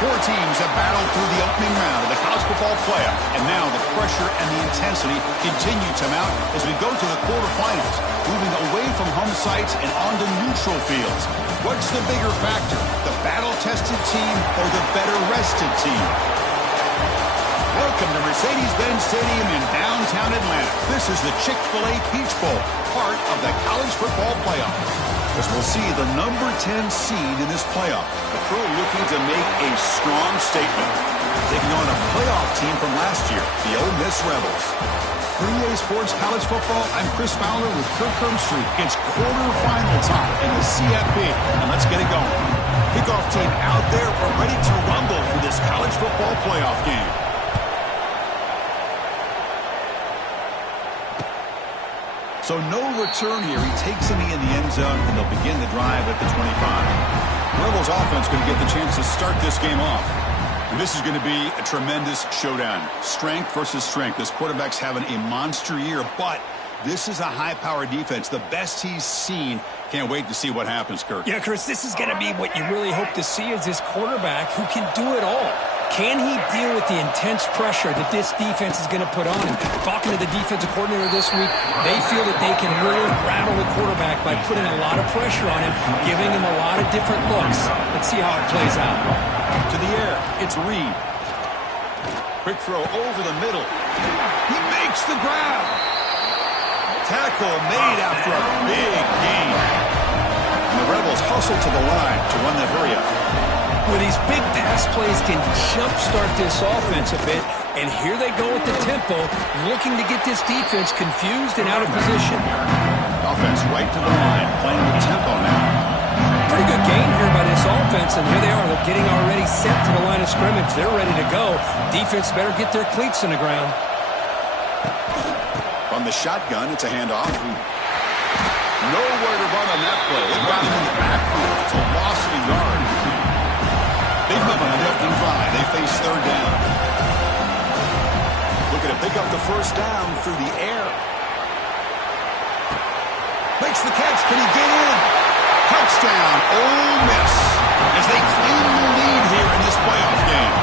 Four teams have battled through the opening round of the college football playoff, and now the pressure and the intensity continue to mount as we go to the quarterfinals, moving away from home sites and onto neutral fields. What's the bigger factor, the battle-tested team or the better-rested team? Welcome to Mercedes-Benz Stadium in downtown Atlanta. This is the Chick-fil-A Peach Bowl, part of the college football playoff. As we'll see the number 10 seed in this playoff. The Crew looking to make a strong statement. Taking on a playoff team from last year, the Ole Miss Rebels. For EA Sports College Football, I'm Chris Fowler with Kirk Herbstreit. It's quarterfinal time in the CFP, and let's get it going. Kickoff team out there, we're ready to rumble for this college football playoff game. So no return here. He takes a knee in the end zone, and they'll begin the drive at the 25. Rebels offense going to get the chance to start this game off. This is going to be a tremendous showdown. Strength versus strength. This quarterback's having a monster year, but this is a high-powered defense. The best he's seen. Can't wait to see what happens, Kirk. Yeah, Chris, this is going to be what you really hope to see is this quarterback who can do it all. Can he deal with the intense pressure that this defense is going to put on him? Talking to the defensive coordinator this week, they feel that they can really rattle the quarterback by putting a lot of pressure on him, giving him a lot of different looks. Let's see how it plays out. To the air, it's Reed. Quick throw over the middle. He makes the grab. Tackle made after a big gain. And the Rebels hustle to the line to run that hurry up. Well, these big pass plays can jumpstart this offense a bit, and here they go with the tempo, looking to get this defense confused and out of position. Offense right to the line, playing with tempo now. Pretty good game here by this offense, and here they are. They're getting already set to the line of scrimmage. They're ready to go. Defense better get their cleats in the ground. From the shotgun, it's a handoff. Nowhere to run on that play. They got him in the backfield. It's a loss of a yard. Big move on the opening drive. They face third down. Looking to pick up the first down through the air. Makes the catch. Can he get in? Touchdown, Ole Miss, as they claim the lead here in this playoff game.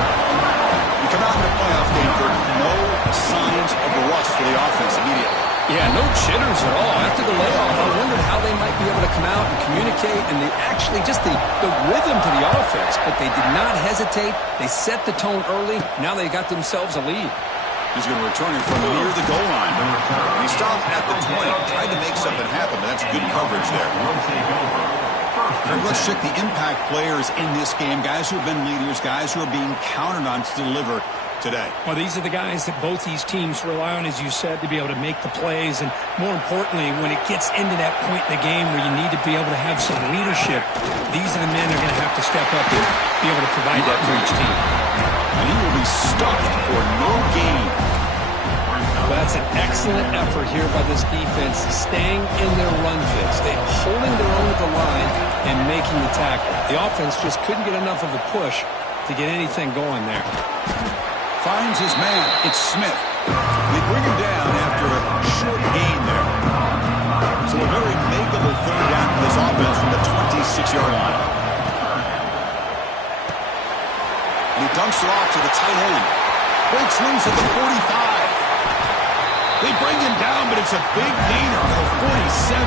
You come out in the playoff game, Kirk, no signs of rust for the offense immediately. Yeah, no jitters at all. After the layoff, I wondered how they might be able to come out and communicate and actually just the rhythm to the offense. But they did not hesitate. They set the tone early. Now they got themselves a lead. He's going to return it from near the goal line. And he stopped at the 20, tried to make something happen, but that's good coverage there. Let's check the impact players in this game, guys who have been leaders, guys who are being counted on to deliver today. Well, these are the guys that both these teams rely on, as you said, to be able to make the plays. And more importantly, when it gets into that point in the game where you need to be able to have some leadership, these are the men that are going to have to step up and be able to provide that for each team. And he will be stuffed for no gain. Well, that's an excellent effort here by this defense, staying in their run fits. They're holding their own at the line and making the tackle. The offense just couldn't get enough of a push to get anything going there. Finds his man. It's Smith. They bring him down after a short gain there. So a very makeable third down for this offense from the 26-yard line. And he dumps it off to the tight end. Breaks loose at the 45. They bring him down, but it's a big gainer for the 47.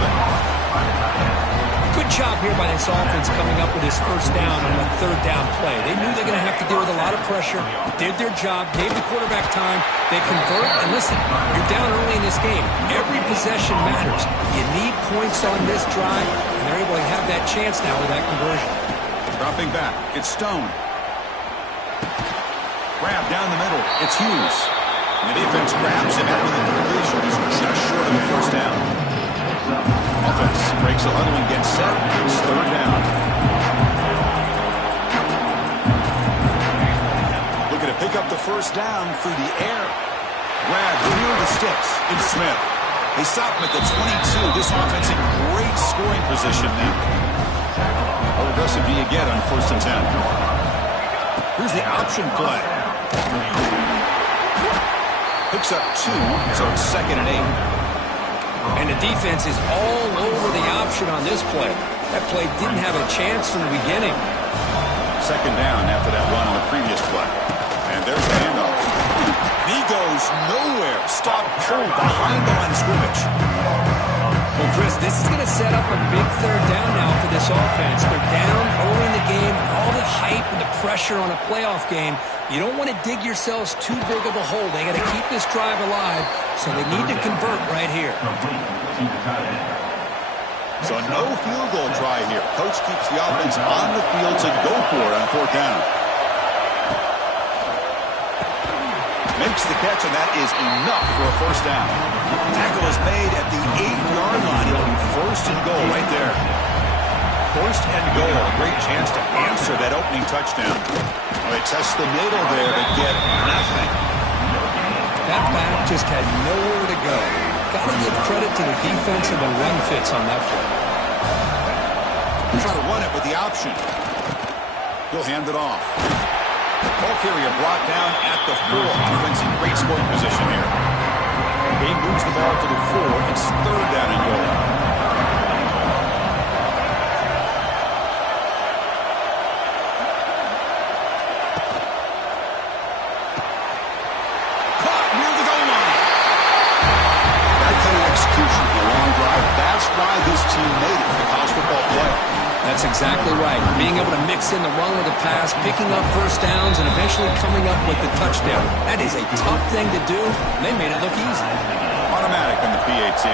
Good job here by this offense coming up with his first down on a third down play. They knew they're going to have to deal with a lot of pressure, did their job, gave the quarterback time, they convert, and listen, you're down early in this game. Every possession matters. You need points on this drive, and they're able to have that chance now with that conversion. Dropping back, it's Stone. Grab down the middle, it's Hughes. And the defense grabs him after the completion. He's just short of the first down. Offense breaks a huddle and gets set. It's third down. Looking to pick up the first down through the air. Grab near the sticks. It's Smith. They stop him at the 22. This offense in great scoring position now. How aggressive do you get on 1st and 10? Here's the option play. Picks up 2, so it's 2nd and 8. And the defense is all over the option on this play. That play didn't have a chance from the beginning. Second down after that run on the previous play. And there's the handoff. He goes nowhere. Stop cold behind the line of scrimmage. Well, Chris, this is going to set up a big third down now for this offense. They're down early in the game. All the hype and the pressure on a playoff game. You don't want to dig yourselves too big of a hole. They got to keep this drive alive, so they need to convert right here. So no field goal try here. Coach keeps the offense on the field to go for it on fourth down. Makes the catch, and that is enough for a first down. Tackle is made at the 8-yard line. It'll be first and goal right there. First and goal. A great chance to answer that opening touchdown. Oh, they test the middle there to get nothing. That back just had nowhere to go. Got to give credit to the defense and the run fits on that play. Try to run it with the option. He'll hand it off. Ball carrier brought down at the 4. Offense in great scoring position here. He moves the ball to the 4. It's third down and goal. Caught near the goal line. That kind of execution in a long drive. That's why this team made it to the college football playoff. That's exactly right. Being able to mix in the run with the pass, picking up first downs, and eventually coming up with the touchdown. That is a tough thing to do, and they made it look easy. Automatic on the PAT.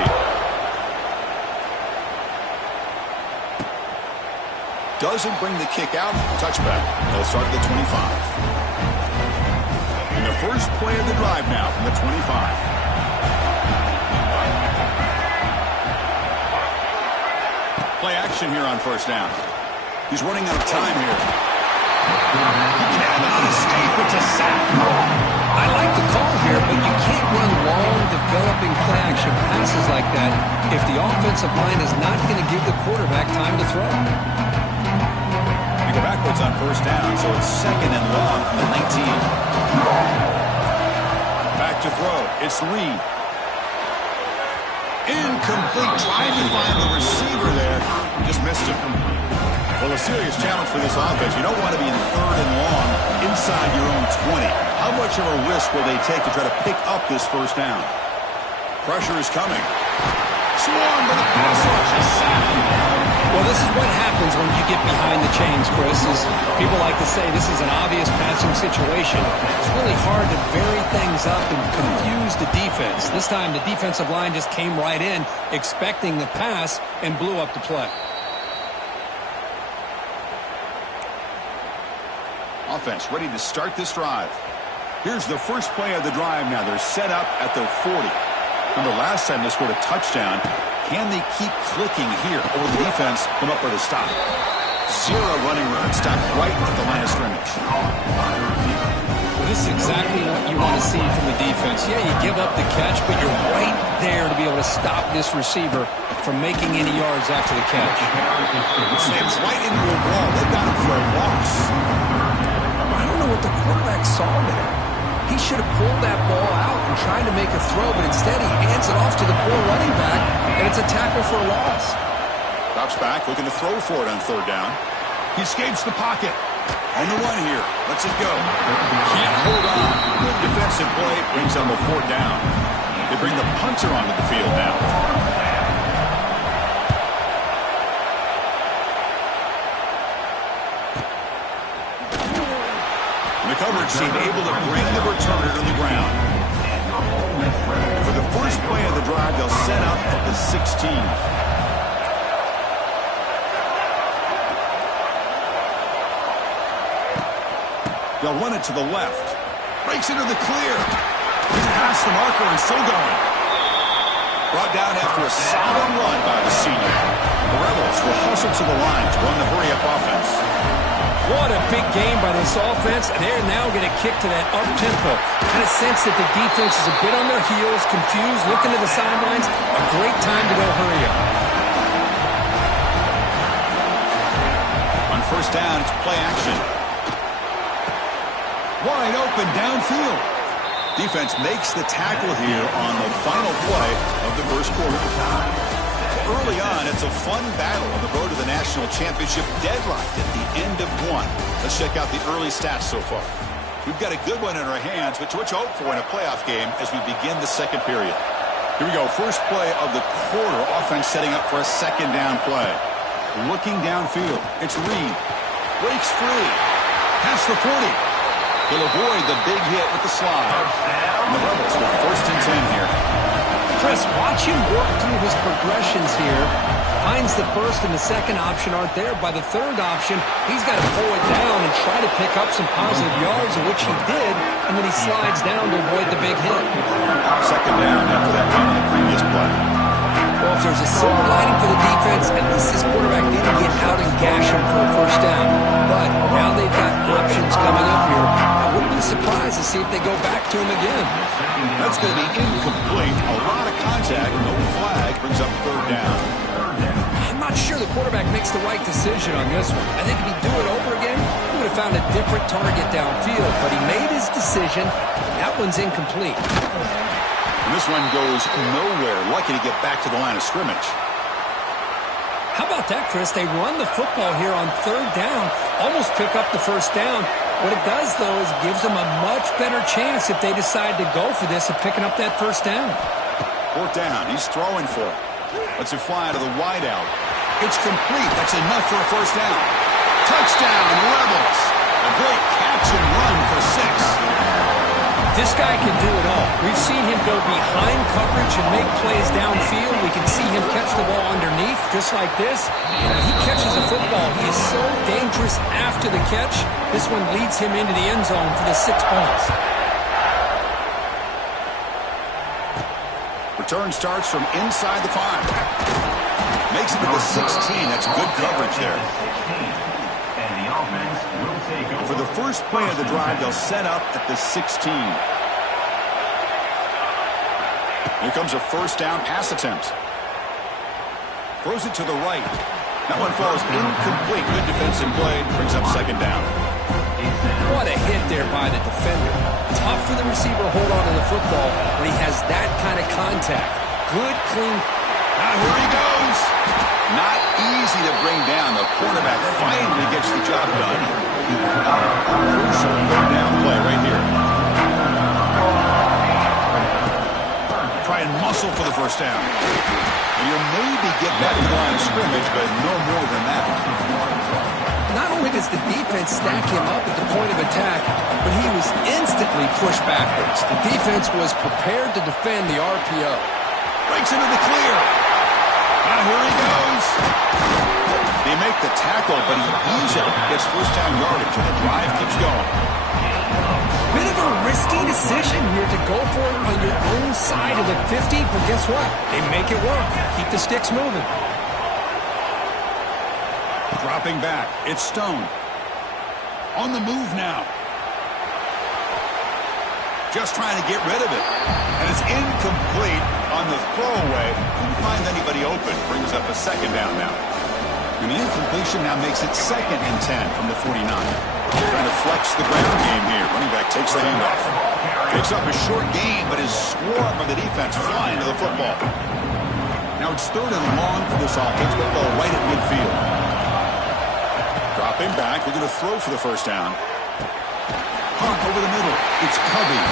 Doesn't bring the kick out. Touchback. They'll start at the 25. And the first play of the drive now from the 25. Play action here on first down. He's running out of time here. He cannot escape. It's a sack. I like the call here, but you can't run long, developing play-action passes like that if the offensive line is not going to give the quarterback time to throw. We go backwards on first down, so it's second and long from the 19. Back to throw. It's Reed. Incomplete. Trying to find the receiver there. Just missed him. Well, a serious challenge for this offense. You don't want to be in third and long inside your own 20. How much of a risk will they take to try to pick up this first down? Pressure is coming. Swarm by the pass rush. A sack. Well, this is what happens when you get behind the chains, Chris. Is people like to say this is an obvious passing situation. It's really hard to vary things up and confuse the defense. This time the defensive line just came right in, expecting the pass, and blew up the play. Offense ready to start this drive. Here's the first play of the drive now. They're set up at their 40. Remember last time they scored a touchdown. Can they keep clicking here, or will the defense come up with a stop? Zero running room. Stopped right at the line of scrimmage. Well, this is exactly what you want to see from the defense. Yeah, you give up the catch, but you're right there to be able to stop this receiver from making any yards after the catch. Slams right into a wall. They've got him for a loss. I don't know what the quarterback saw there. He should have pulled that ball out and tried to make a throw, but instead he hands it off to the poor running back, and it's a tackle for a loss. Drops back, looking to throw for it on third down. He escapes the pocket. On the run here. Lets it go. Can't hold on. Good defensive play. Brings on the fourth down. They bring the punter onto the field now. The coverage team able to bring the returner to the ground. For the first play of the drive, they'll set up at the 16. They'll run it to the left. Breaks into the clear. He's past the marker and still going. Brought down after a solid run by the senior. The Rebels will hustle to the line to run the hurry-up offense. What a big game by this offense. They're now going to kick to that up-tempo. Kind of sense that the defense is a bit on their heels, confused, looking to the sidelines. A great time to go hurry up. On first down, it's play action. Wide open downfield. Defense makes the tackle here on the final play of the first quarter. Early on, it's a fun battle on the road to the national championship deadlocked at the end of one. Let's check out the early stats so far. We've got a good one in our hands, but what you hope for in a playoff game as we begin the second period. Here we go. First play of the quarter. Offense setting up for a second down play. Looking downfield. It's Reed. Breaks free. Past the 40. He'll avoid the big hit with the slide. And the Rebels go first and 10 here. Chris, watch him work through his progressions here. Finds the first and the second option aren't there. By the third option, he's got to pull it down and try to pick up some positive yards, which he did, and then he slides down to avoid the big hit. Second down after that run on the previous play. Well, if there's a silver lining for the defense, at least this quarterback didn't get out and gash him for a first down. But now they've got options coming up here. I wouldn't be surprised to see if they go back to him again. That's going to be incomplete. A lot of contact. No flag. Brings up third down. I'm not sure the quarterback makes the right decision on this one. I think if he'd do it over again, he would have found a different target downfield. But he made his decision. That one's incomplete. And this one goes nowhere. Lucky to get back to the line of scrimmage. How about that, Chris? They run the football here on third down, almost pick up the first down. What it does, though, is gives them a much better chance if they decide to go for this of picking up that first down. Fourth down. He's throwing for it. Lets it fly to the wideout. It's complete. That's enough for a first down. Touchdown, Rebels. A great catch and run for 6. This guy can do it all. We've seen him go behind coverage and make plays downfield. We can see him catch the ball underneath, just like this. When he catches a football, he is so dangerous after the catch. This one leads him into the end zone for the 6 points. Return starts from inside the 5. Makes it to the 16. That's good coverage there. For the first play of the drive, they'll set up at the 16. Here comes a first down pass attempt. Throws it to the right. That one falls incomplete. Good defensive play. Brings up second down. What a hit there by the defender. Tough for the receiver to hold on to the football when he has that kind of contact. Good, clean. Now here he goes. Not easy to bring down. The quarterback finally gets the job done. Crucial third down play right here. Try and muscle for the first down. You'll maybe get back to the line of scrimmage, but no more than that. Not only does the defense stack him up at the point of attack, but he was instantly pushed backwards. The defense was prepared to defend the RPO. Breaks into the clear. Now here he goes. They make the tackle, but he easily gets first down yardage, and the drive keeps going. Bit of a risky decision here to go for it on your own side of the 50, but guess what? They make it work. Keep the sticks moving. Dropping back. It's Stone. On the move now. Just trying to get rid of it. And it's incomplete on the throwaway. Couldn't find anybody open. Brings up a second down now. And the incompletion now makes it second and 10 from the 49. Trying to flex the ground game here. Running back takes the handoff. Picks up a short gain, but his swarm of the defense flying to the football. Now it's third and long for this offense. Football right at midfield. Dropping back. We're going to throw for the first down. Hunt over the middle. It's Covey.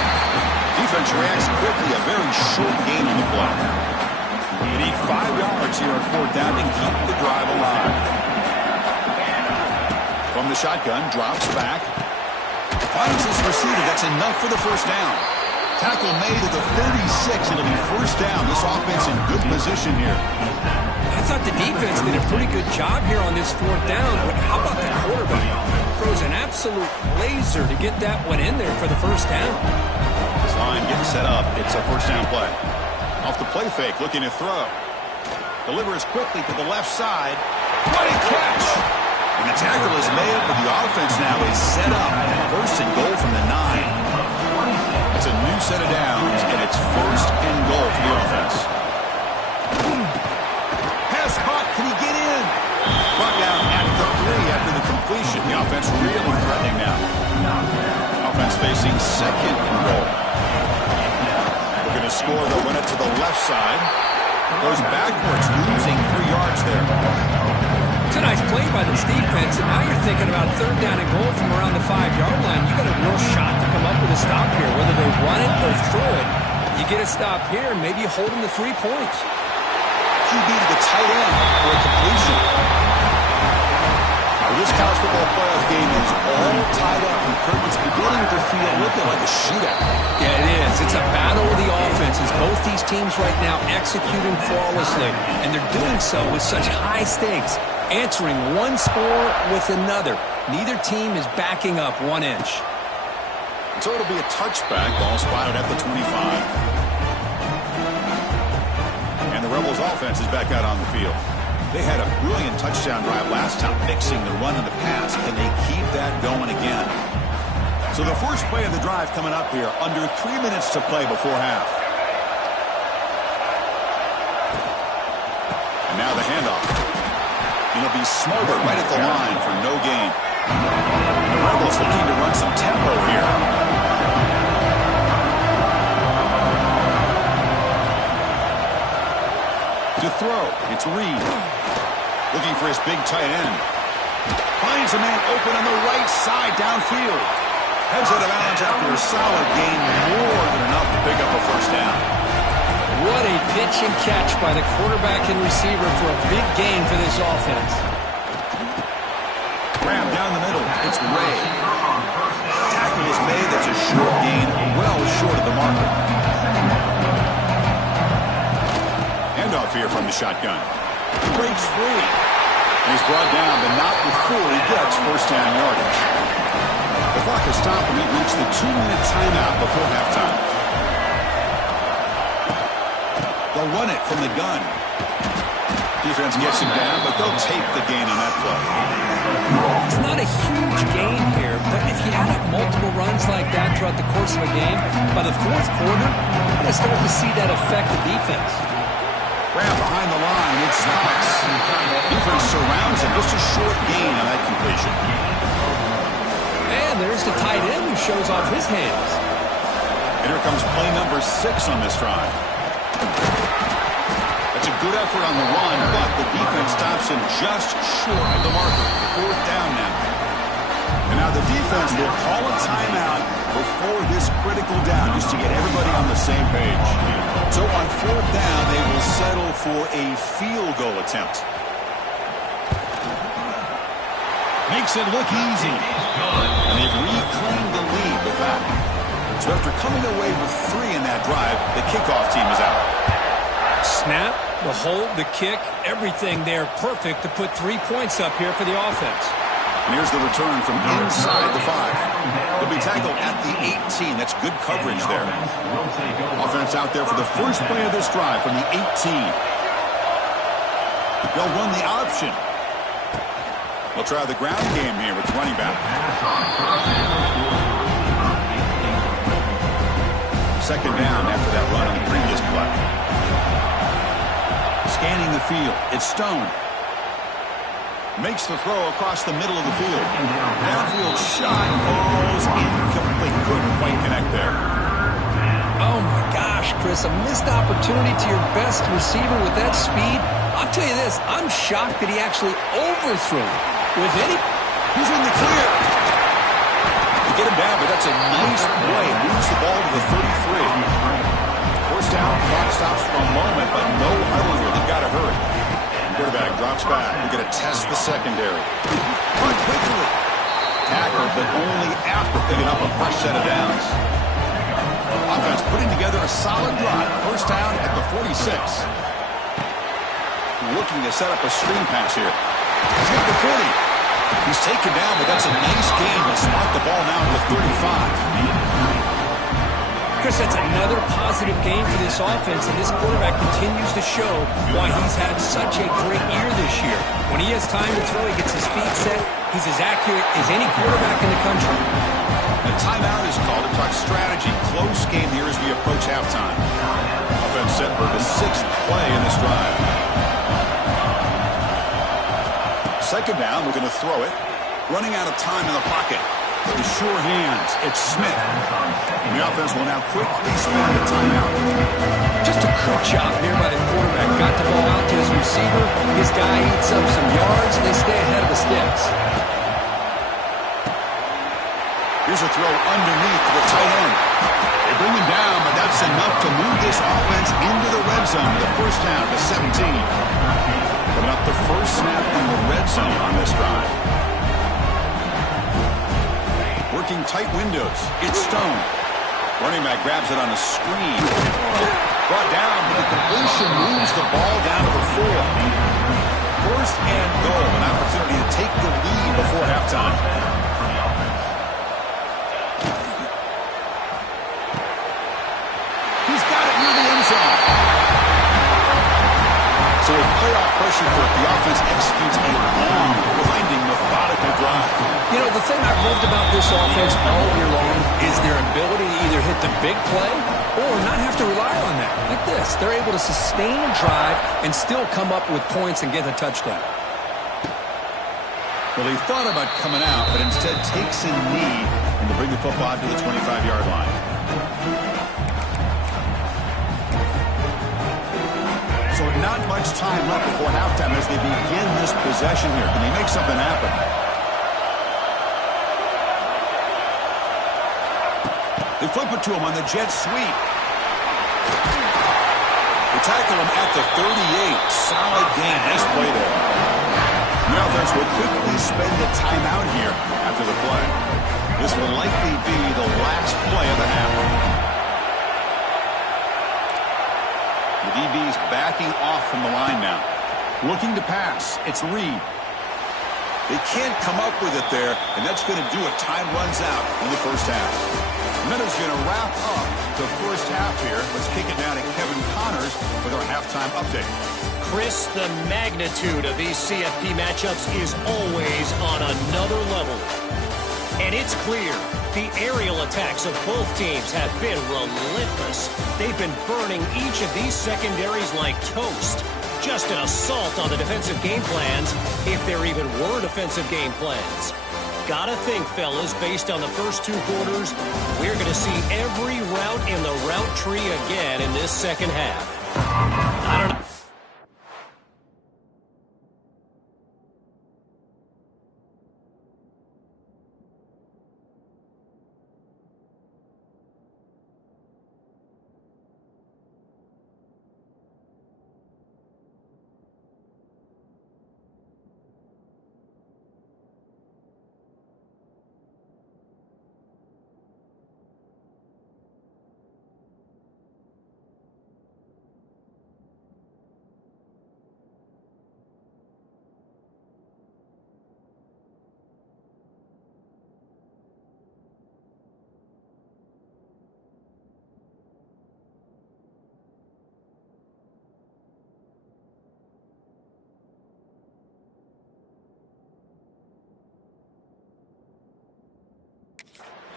Defense reacts quickly. A very short gain on the play. They need 5 yards here on fourth down to keep the drive alive. From the shotgun, drops back. Finds his receiver. That's enough for the first down. Tackle made at the 36. It'll be first down. This offense in good position here. I thought the defense did a pretty good job here on this fourth down, but how about the quarterback? Throws an absolute laser to get that one in there for the first down. This line getting set up. It's a first down play. Off the play fake, looking to throw. Delivers quickly to the left side. What a catch! And the tackle is made, but the offense now is set up. First and goal from the 9. It's a new set of downs, and it's first and goal for the offense. Pass hot. Can he get in? Brought down at the 3 after the completion. The offense really threatening now. Offense facing second and goal. Looking to score. They'll run it to the left side. Goes backwards, losing 3 yards there. It's a nice play by this defense, and now you're thinking about third down and goal from around the 5-yard line. You got a real shot to come up with a stop here, whether they run it or throw it. You get a stop here, maybe you hold them to 3 points. QB to the tight end for a completion. Well, this college football playoff game is all tied up, and Kirby's beginning to feel a little bit like a shootout. Yeah, it is. It's a battle of the offenses. Both these teams right now executing flawlessly, and they're doing so with such high stakes, answering one score with another. Neither team is backing up 1 inch. So it'll be a touchback, ball spotted at the 25. And the Rebels offense is back out on the field. They had a brilliant touchdown drive last time, mixing the run and the pass. Can they keep that going again? So the first play of the drive coming up here, under 3 minutes to play before half. And now the handoff. It'll be Smolder right at the line for no gain. The Rebels looking to run some tempo here. To throw, it's Reed. Looking for his big tight end. Finds a man open on the right side downfield. Heads out of bounds after a solid gain, more than enough to pick up a first down. What a pitch and catch by the quarterback and receiver for a big gain for this offense. Grab down the middle. It's Ray. Tackle is made. That's a short gain, well short of the marker. Handoff here from the shotgun. Breaks free. And he's brought down, but not before he gets first down yardage. The clock has stopped, and we've reached the 2-minute timeout before halftime. They'll run it from the gun. Defense gets him down, but they'll take the gain on that play. It's not a huge gain here, but if you add up multiple runs like that throughout the course of a game, by the fourth quarter, you're going to start to see that affect the defense. Grab behind the line, it stops. Defense surrounds him, just a short gain on that completion. And there's the tight end who shows off his hands. And here comes play number 6 on this drive. That's a good effort on the run, but the defense stops him just short of the marker. Fourth down now. And now the defense will call a timeout before this critical down, just to get everybody on the same page. So on fourth down, they will settle for a field goal attempt. Makes it look easy. And they've reclaimed the lead with that. So after coming away with 3 in that drive, the kickoff team is out. Snap, the hold, the kick, everything there perfect to put 3 points up here for the offense. And here's the return from inside the 5. He'll be tackled at the 18. That's good coverage there. Offense out there for the first play of this drive from the 18. They'll run the option. They'll try the ground game here with the running back. Second down after that run on the previous play. Scanning the field. It's Stone. Makes the throw across the middle of the field. Downfield shot falls incomplete. Couldn't quite connect there. Oh my gosh, Chris, a missed opportunity to your best receiver with that speed. I'll tell you this, I'm shocked that he actually overthrew it. With any... He's in the clear. To get him down, but that's a nice play. Moves the ball to the 33. First down, clock stops for a moment, but no huddle here. They've got to hurry. Quarterback drops back. We're going to test the secondary. Run quickly. Tackle, but only after picking up a fresh set of downs. Offense putting together a solid drive. First down at the 46. Looking to set up a screen pass here. He's got the 40. He's taken down, but that's a nice gain. He'll spot the ball now to the 35. Chris, that's another positive game for this offense, and this quarterback continues to show why he's had such a great year this year. When he has time to throw, he gets his feet set. He's as accurate as any quarterback in the country. A timeout is called to talk strategy. Close game here as we approach halftime. Offense set for the 6th play in this drive. Second down, we're going to throw it. Running out of time in the pocket. The sure hands. It's Smith. And the offense will now quickly spend the timeout. Just a good job here by the quarterback. Got the ball out to his receiver. His guy eats up some yards, and they stay ahead of the sticks. Here's a throw underneath to the tight end. They bring him down, but that's enough to move this offense into the red zone. The first down to 17. Coming up the first snap in the red zone on this drive. Working tight windows. It's Stone. Running back grabs it on a screen. Brought down, but the completion moves the ball down to the 4. First and goal. An opportunity to take the lead before halftime. He's got it near the end zone. So with playoff pressure for it, the offense executes a long, winding, methodical drive. You know, the thing I've loved about this offense all year long is their ability to either hit the big play or not have to rely on that. Like this, they're able to sustain a drive and still come up with points and get a touchdown. Well, he thought about coming out, but instead takes a knee and to bring the football to the 25-yard line. So not much time left before halftime as they begin this possession here. Can they make something happen? They flip it to him on the jet sweep. They tackle him at the 38. Solid gain. Nice play there. The offense will quickly spend the timeout here after the play. This will likely be the last play of the half. The DB's backing off from the line now. Looking to pass. It's Reed. They can't come up with it there, and that's going to do it. Time runs out in the first half. And that is going to wrap up the first half here. Let's kick it down to Kevin Connors with our halftime update. Chris, the magnitude of these CFP matchups is always on another level. And it's clear the aerial attacks of both teams have been relentless. They've been burning each of these secondaries like toast. Just an assault on the defensive game plans, if there even were defensive game plans. Gotta think, fellas, based on the first 2 quarters, we're going to see every route in the route tree again in this second half. I don't know.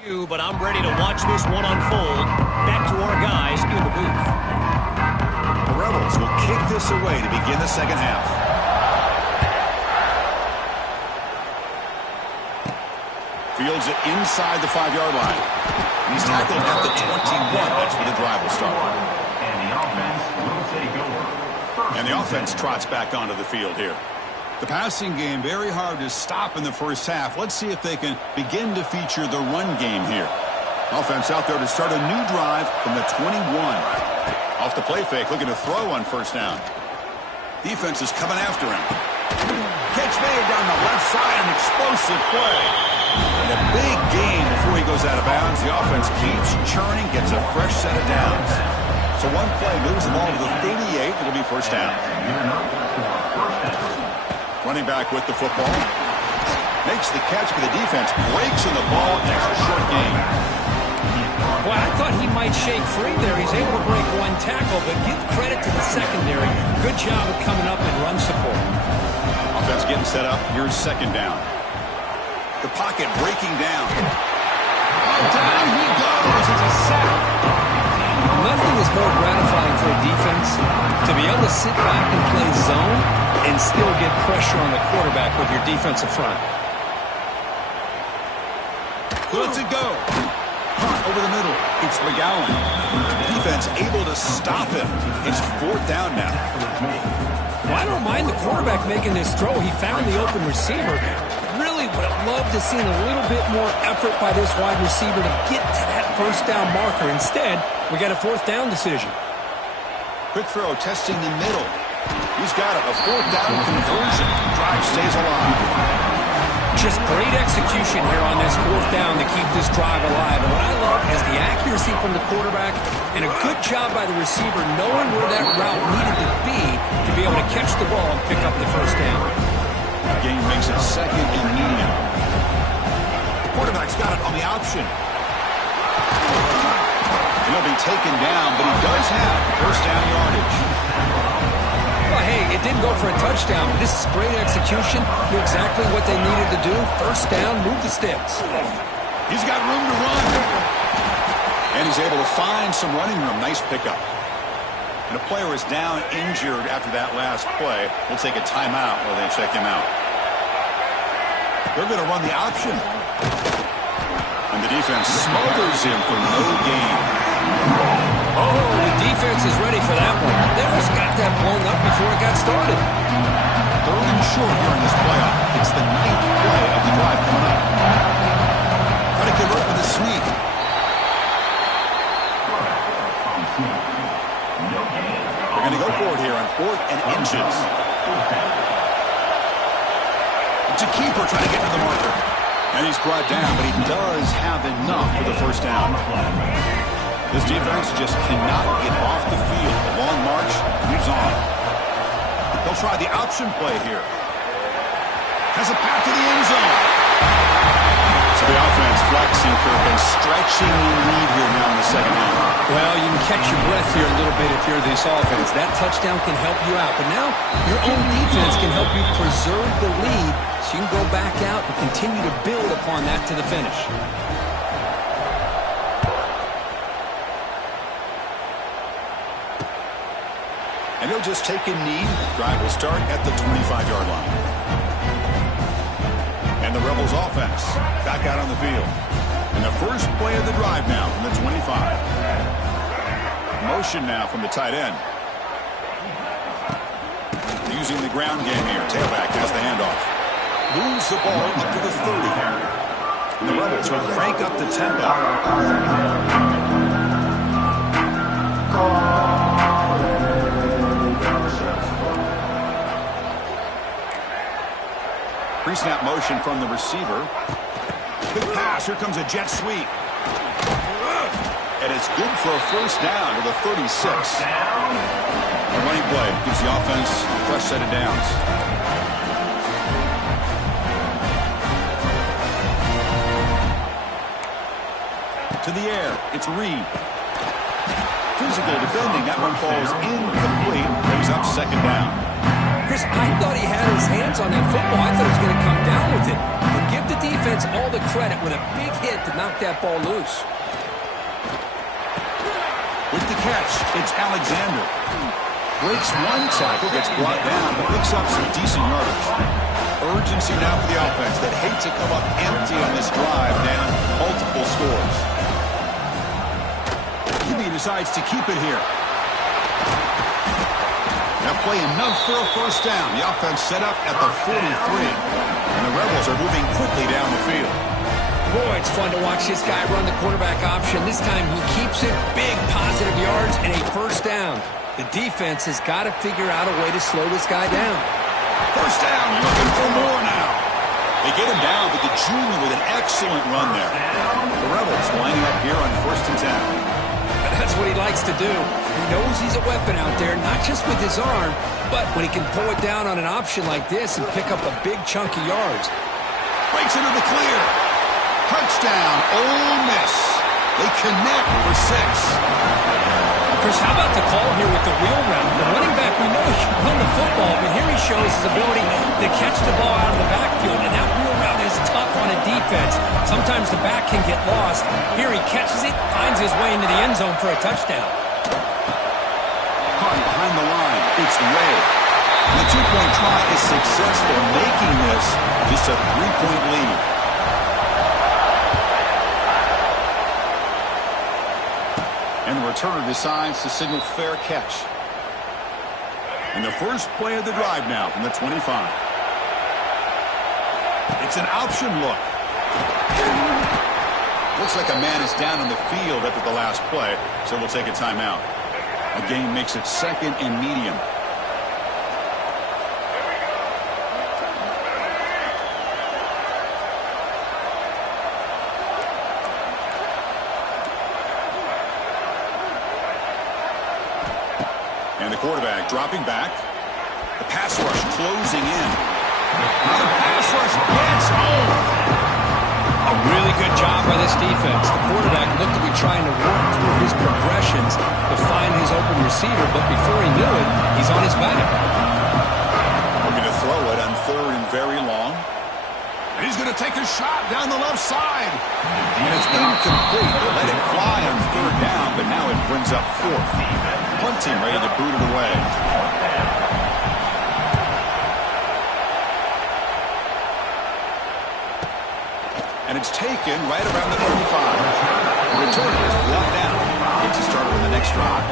But I'm ready to watch this one unfold. Back to our guys in the booth. The Rebels will kick this away to begin the second half. Fields it inside the 5-yard line. He's tackled at the 21. That's where the drive will start. And the offense will take over. And the offense trots back onto the field here. The passing game very hard to stop in the first half. Let's see if they can begin to feature the run game here. Offense out there to start a new drive from the 21. Off the play fake, looking to throw on first down. Defense is coming after him. Catch made down the left side, an explosive play. And a big gain before he goes out of bounds. The offense keeps churning, gets a fresh set of downs. So one play moves the ball to the 38. It'll be first down. Running back with the football. Makes the catch for the defense. Breaks in the ball. Next short gain. Well, I thought he might shake free there. He's able to break one tackle, but give credit to the secondary. Good job of coming up and run support. Offense getting set up. Here's second down. The pocket breaking down. Oh, down he goes. It's a sack. Nothing is more gratifying for a defense to be able to sit back and play zone and still get pressure on the quarterback with your defensive front. Lets it go. Hunt over the middle. It's McGowan. Defense able to stop him. It's 4th down now. Well, I don't mind the quarterback making this throw. He found the open receiver. Really would have loved to see a little bit more effort by this wide receiver to get to that first down marker. Instead, we got a 4th down decision. Quick throw, testing the middle. He's got it. A 4th down conversion. Drive stays alive. Just great execution here on this 4th down to keep this drive alive. And what I love is the accuracy from the quarterback and a good job by the receiver knowing where that route needed to be able to catch the ball and pick up the first down. The game makes it 2nd and medium. Quarterback's got it on the option. He'll be taken down, but he does have first down yardage. Well, hey, it didn't go for a touchdown, but this is great execution. Knew exactly what they needed to do. First down, move the sticks. He's got room to run. And he's able to find some running room. Nice pickup. And a player is down injured after that last play. We'll take a timeout while they check him out. They're going to run the option. And the defense smothers him for no gain. Oh, the defense is ready for that one. They almost got that blown up before it got started. 3rd and short here in this playoff. It's the 9th play of the drive coming up. Try to convert with a sneak. They're going to go for it here on 4th and inches. It's a keeper trying to get to the marker. And he's brought down, but he does have enough for the first down. This defense just cannot get off the field. The long march moves on. They'll try the option play here. Has a path to the end zone. So the offense flexing, Kirk, and stretching the lead here now in the 2nd half. Well, you can catch your breath here a little bit if you're this offense. That touchdown can help you out. But now your own defense can help you preserve the lead so you can go back out and continue to build upon that to the finish. And he'll just take a knee. Drive will start at the 25-yard line. And the Rebels offense back out on the field. And the first play of the drive now from the 25. Motion now from the tight end. Using the ground game here. Tailback has the handoff. Moves the ball up to the 30. And the Rebels will crank up the tempo. Pre-snap motion from the receiver. Good pass. Here comes a jet sweep. And it's good for a first down to the 36. A running play gives the offense a fresh set of downs. To the air. It's Reed. Physical defending. That one falls incomplete. Brings up 2nd down. Chris, I thought he had his hands on that football. I thought he was going to come down with it. But give the defense all the credit with a big hit to knock that ball loose. With the catch, it's Alexander. Breaks one tackle, gets brought down, but picks up some decent yardage. Urgency now for the offense that hate to come up empty on this drive, down multiple scores. He decides to keep it here. That play enough for a first down. The offense set up at the 43. And the Rebels are moving quickly down the field. Boy, it's fun to watch this guy run the quarterback option. This time he keeps it. Big positive yards and a first down. The defense has got to figure out a way to slow this guy down. First down, looking for more now. They get him down, but the junior with an excellent run there. The Rebels lining up here on 1st and 10. That's what he likes to do. He knows he's a weapon out there, not just with his arm, but when he can pull it down on an option like this and pick up a big chunk of yards. Breaks into the clear. Touchdown, Ole Miss. They connect for 6. Chris, how about the call here with the wheel route? The running back, we know he can run the football, but here he shows his ability to catch the ball out of the backfield, and that wheel route is tough on a defense. Sometimes the back can get lost. Here he catches it, finds his way into the end zone for a touchdown. Caught behind the line. It's Ray. The 2-point try is successful, making this just a 3-point lead. returner decides to signal fair catch. And the first play of the drive now from the 25. It's an option look. Looks like a man is down on the field after the last play, so we'll take a timeout. The game makes it 2nd and medium. And the quarterback dropping back. The pass rush closing in. Now the pass rush gets home. A really good job by this defense. The quarterback looked to be trying to work through his progressions to find his open receiver, but before he knew it, he's on his back. Looking to throw it on 3rd and very long. And he's going to take a shot down the left side. And it's incomplete. They let it fly on 3rd down, but now it brings up 4th. Punting ready to boot it away. And it's taken right around the 35. The returner is brought down. Gets a starter in the next drive.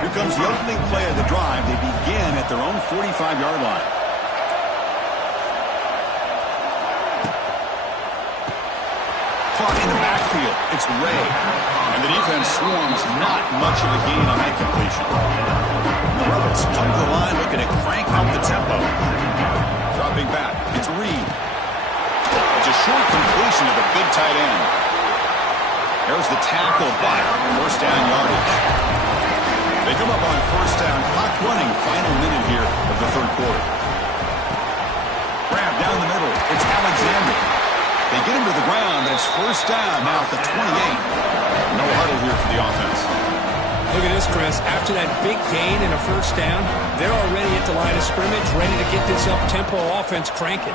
Here comes the opening play of the drive. They begin at their own 45-yard line. Caught in the backfield. It's Ray. And the defense swarms not much of a gain on that completion. The Rebels come to the line looking to crank up the tempo. Dropping back. It's Reed. It's a short completion to the big tight end. There's the tackle, but 1st down yardage. They come up on 1st down. Clock running. Final minute here of the 3rd quarter. Grab down the middle. It's Alexander. They get him to the ground, and it's 1st down now at the 28. No huddle here for the offense. Look at this, Chris. After that big gain and a 1st down, they're already at the line of scrimmage, ready to get this up-tempo offense cranking.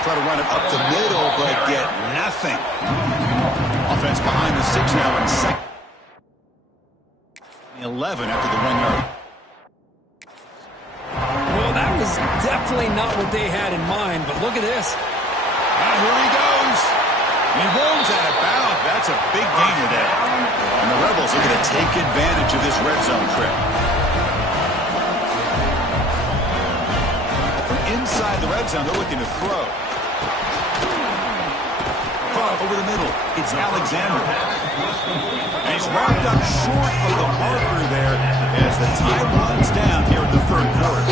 Try to run it up the middle, but get nothing. Offense behind the 6 now in 2nd. 11 after the 1 yard. Well, that was definitely not what they had in mind, but look at this. And here he goes. He rolls out of bounds. That's a big gain today. And the Rebels are going to take advantage of this red zone trip. From inside the red zone, they're looking to throw. Caught over the middle. It's Alexander. And he's wrapped up short of the marker there as the time runs down here in the 3rd quarter.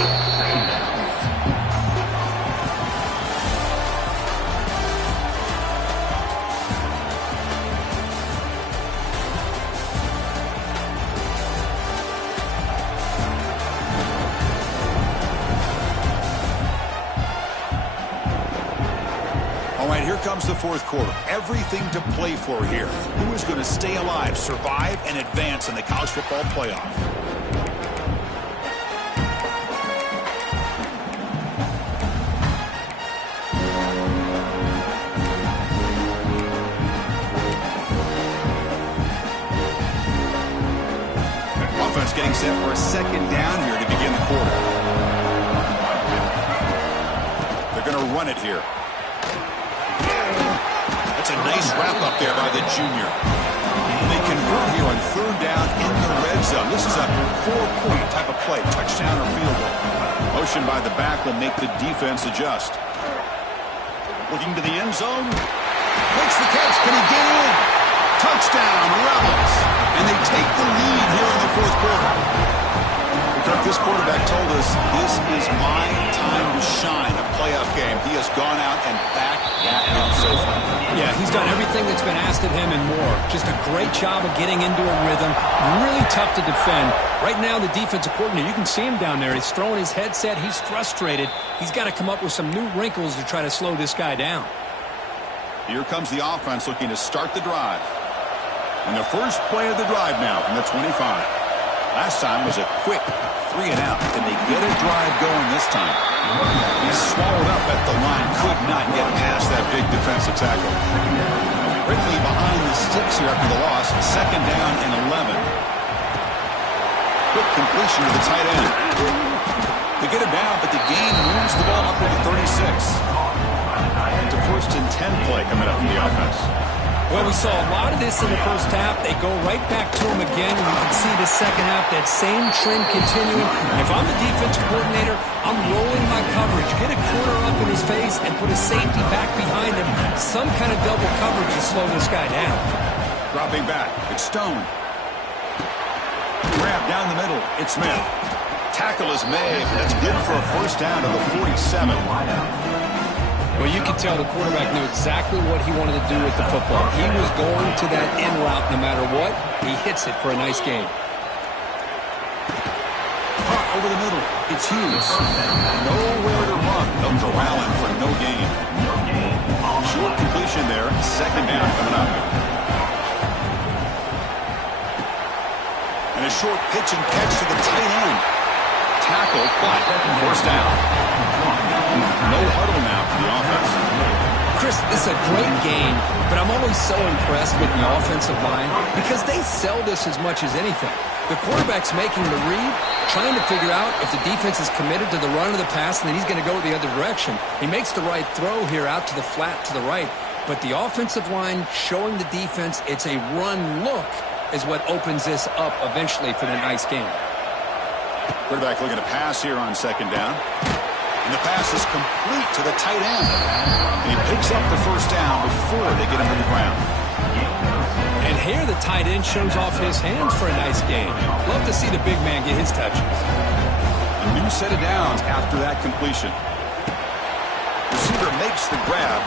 Here comes the 4th quarter. Everything to play for here. Who is going to stay alive, survive, and advance in the college football playoff? Offense getting set for a 2nd down here to begin the quarter. They're going to run it here. That's a nice wrap-up there by the junior. They convert here on 3rd down in the red zone. This is a 4-point type of play, touchdown or field goal. Motion by the back will make the defense adjust. Looking to the end zone. Makes the catch. Can he get in? Touchdown, Rebels. And they take the lead here in the 4th quarter. This quarterback told us this is my time to shine, a playoff game. He has gone out and backed that up so far. Yeah, he's done everything that's been asked of him and more. Just a great job of getting into a rhythm. Really tough to defend. Right now, the defensive coordinator, you can see him down there. He's throwing his headset. He's frustrated. He's got to come up with some new wrinkles to try to slow this guy down. Here comes the offense looking to start the drive. And the first play of the drive now from the 25. Last time was a quick 3 and out. Can they get a drive going this time? He's swallowed up at the line. Could not get past that big defensive tackle. Ridley behind the sticks here after the loss. 2nd down and 11. Quick completion to the tight end. They get him down, but the gain moves the ball up to the 36. Into 1st and 10 play coming up from the offense. Well, we saw a lot of this in the first half. They go right back to him again, and you can see the second half, that same trend continuing. If I'm the defensive coordinator, I'm rolling my coverage. Get a corner up in his face and put a safety back behind him. Some kind of double coverage to slow this guy down. Dropping back, it's Stone. Grab down the middle, it's Smith. Tackle is made. That's good for a first down to the 47. Well, you can tell the quarterback knew exactly what he wanted to do with the football. He was going to that in route no matter what. He hits it for a nice gain. Over the middle, it's Hughes. Nowhere to run. They'll corral him for no gain. Short completion there. Second down coming up. And a short pitch and catch to the tight end. Tackle, but first down. No huddle now for the offense. Chris, this is a great game, but I'm always so impressed with the offensive line because they sell this as much as anything. The quarterback's making the read, trying to figure out if the defense is committed to the run or the pass, and then he's going to go the other direction. He makes the right throw here out to the flat to the right, but the offensive line showing the defense it's a run look is what opens this up eventually for the nice game. Quarterback looking to pass here on second down. And the pass is complete to the tight end. And he picks up the first down before they get him to the ground. And here the tight end shows off his hands for a nice game. Love to see the big man get his touches. A new set of downs after that completion. Receiver makes the grab.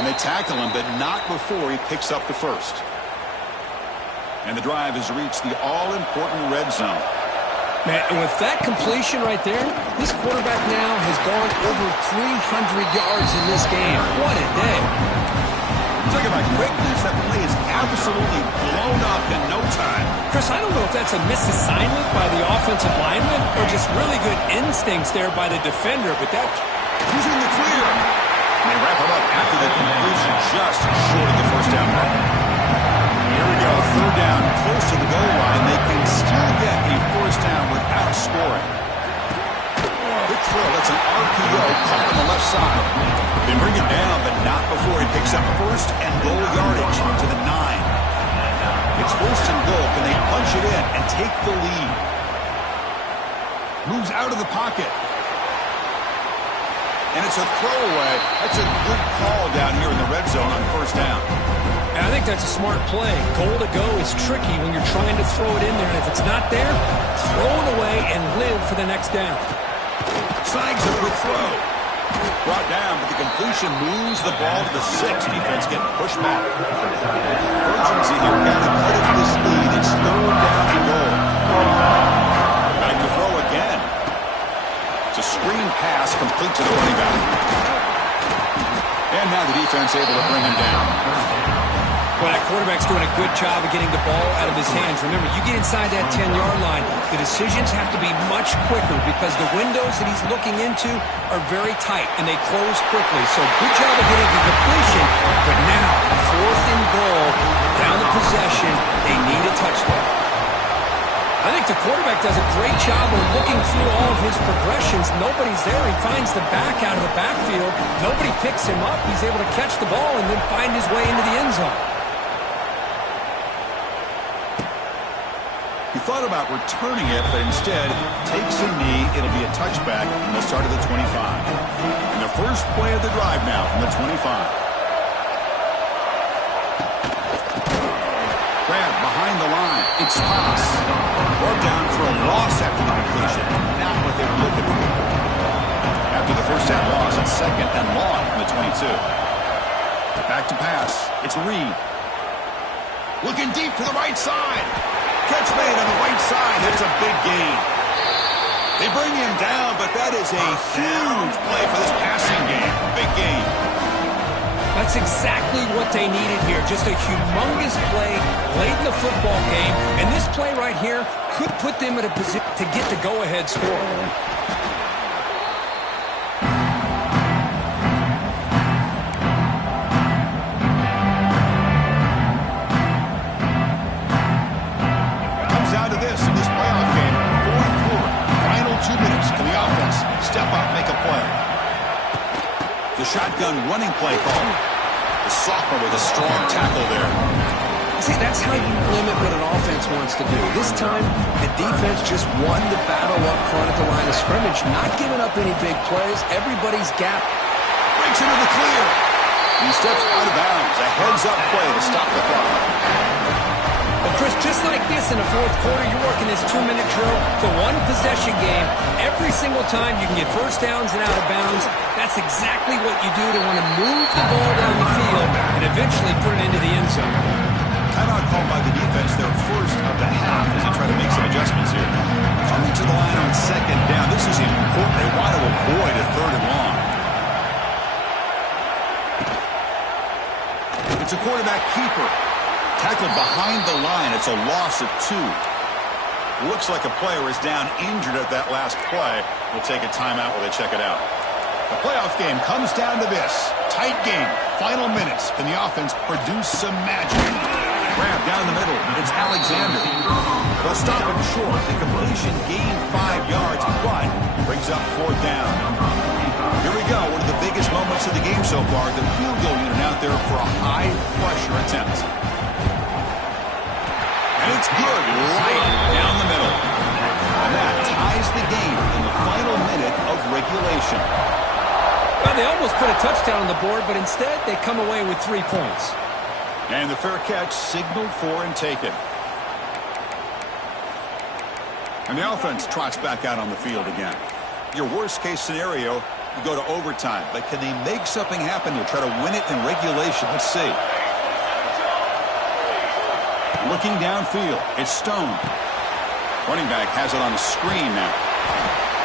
And they tackle him, but not before he picks up the first. And the drive has reached the all-important red zone. Man, and with that completion right there, this quarterback now has gone over 300 yards in this game. What a day. Talking about quickness, that play is absolutely blown up in no time. Chris, I don't know if that's a misassignment by the offensive lineman or just really good instincts there by the defender, but that... He's in the clear. And they wrap him up after the completion just short of the first down mark. Here we go, third down, close to the goal line. They can still get a first down without scoring. Quick throw, that's an RPO caught on the left side. They bring it down, but not before he picks up first and goal yardage to the 9. It's first and goal. Can they punch it in and take the lead? Moves out of the pocket. And it's a throwaway. That's a good call down here in the red zone on first down. And I think that's a smart play. Goal to go is tricky when you're trying to throw it in there. And if it's not there, throw it away and live for the next down. Snags a quick throw. Brought down, but the completion moves the ball to the 6. Defense getting pushed back. Urgency here. Got to cut into this lead. It's third down and goal. Back to throw again. It's a screen pass complete to the running back. And now the defense able to bring him down. Well, that quarterback's doing a good job of getting the ball out of his hands. Remember, you get inside that 10-yard line, the decisions have to be much quicker because the windows that he's looking into are very tight, and they close quickly. So good job of getting the completion, but now, fourth and goal, down the possession, they need a touchdown. I think the quarterback does a great job of looking through all of his progressions. Nobody's there. He finds the back out of the backfield. Nobody picks him up. He's able to catch the ball and then find his way into the end zone. He thought about returning it, but instead takes a knee. It'll be a touchback, and they'll start at the 25. And the first play of the drive now from the 25. Grab behind the line. It's Haas. Brought down for a loss after the completion. Not what they were looking for. After the first down loss, it's second and long from the 22. Back to pass. It's Reed. Looking deep to the right side. Catch made on the right side. That's a big gain. They bring him down, but that is a huge play for this passing game. Big gain. That's exactly what they needed here. Just a humongous play late in the football game. And this play right here could put them in a position to get the go-ahead score. Step up, make a play. The shotgun running play call. The sophomore with a strong tackle there. See, that's how you limit what an offense wants to do. This time, the defense just won the battle up front at the line of scrimmage, not giving up any big plays. Everybody's gap. Breaks into the clear. He steps out of bounds. A heads-up play to stop the clock. But, Chris, just like this in the fourth quarter, you're working this 2-minute drill for one possession game. Every single time you can get first downs and out of bounds. That's exactly what you do to want to move the ball down the field and eventually put it into the end zone. Timeout called by the defense, their first of the half, as they try to make some adjustments here. Coming to the line on second down. This is important. They want to avoid a third and long. It's a quarterback keeper. Tackled behind the line. It's a loss of 2. Looks like a player is down injured at that last play. We'll take a timeout while they check it out. The playoff game comes down to this. Tight game. Final minutes. Can the offense produce some magic? Grab down the middle. It's Alexander. They'll stop him short. The completion gained 5 yards, but brings up 4th down. Here we go. One of the biggest moments of the game so far. The field goal unit out there for a high-pressure attempt. And it's good. Right down the middle. And that ties the game in the final minute of regulation. Well, they almost put a touchdown on the board, but instead they come away with 3 points. And the fair catch signaled for and taken. And the offense trots back out on the field again. Your worst-case scenario, you go to overtime. But can they make something happen here? Try to win it in regulation. Let's see. Looking downfield. It's Stone. Running back has it on the screen now.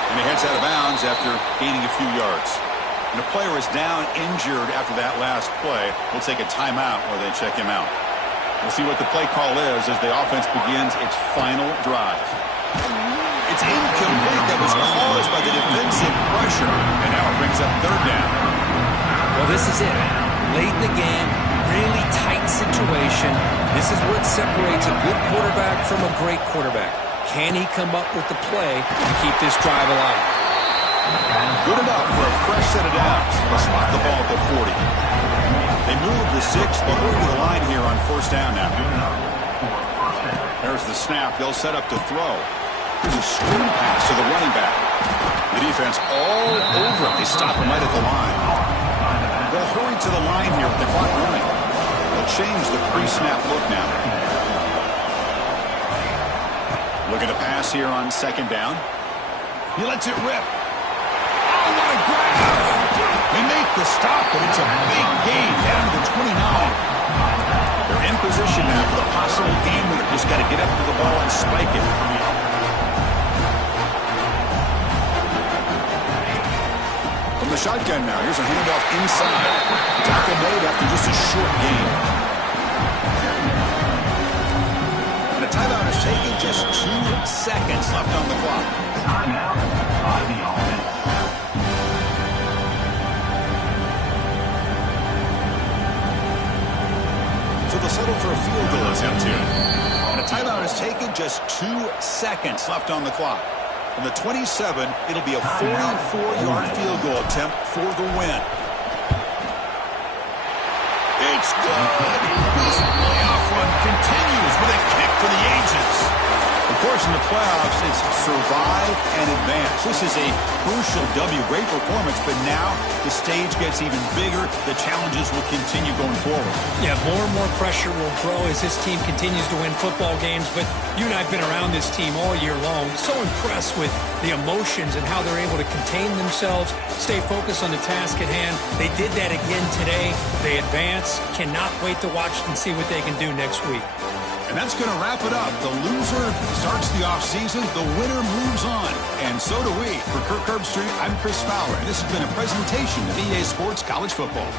And he heads out of bounds after gaining a few yards. And the player is down injured after that last play. We'll take a timeout while they check him out. We'll see what the play call is as the offense begins its final drive. It's incomplete. That was caused by the defensive pressure. And now it brings up 3rd down. Well, this is it. Late in the game, really tight situation. This is what separates a good quarterback from a great quarterback. Can he come up with the play to keep this drive alive? Good enough for a fresh set of downs. They'll spot the ball at the 40. They move the 6. They'll move to the line here on 1st down now. There's the snap. They'll set up to throw. Here's a screen pass to the running back. The defense all over him. They stop him right at the line. They'll hurry to the line here with the clock running. They'll change the pre-snap look now. Look at the pass here on 2nd down. He lets it rip. Oh, what a grab! They make the stop, but it's a big gain down to the 29. They're in position now for the possible game winner. Just got to get up to the ball and spike it. From the shotgun now, here's a handoff inside. Tackle made after just a short gain. And a timeout is taken. Just 2 seconds left on the clock. Timeout by the offense. So they'll settle for a field goal attempt here. And a timeout is taken. Just 2 seconds left on the clock. From the 27, it'll be a 44-yard field goal attempt for the win. It's good. This playoff run continues with a kick for the ages. Of course, in the playoffs, it's survive and advance. This is a crucial W. Great performance, but now the stage gets even bigger. The challenges will continue going forward. Yeah, more and more pressure will grow as this team continues to win football games, but you and I have been around this team all year long. So impressed with the emotions and how they're able to contain themselves, stay focused on the task at hand. They did that again today. They advance. Cannot wait to watch and see what they can do next week. And that's going to wrap it up. The loser starts the offseason. The winner moves on. And so do we. For Kirk Herbstreit, I'm Chris Fowler. And this has been a presentation of EA Sports College Football.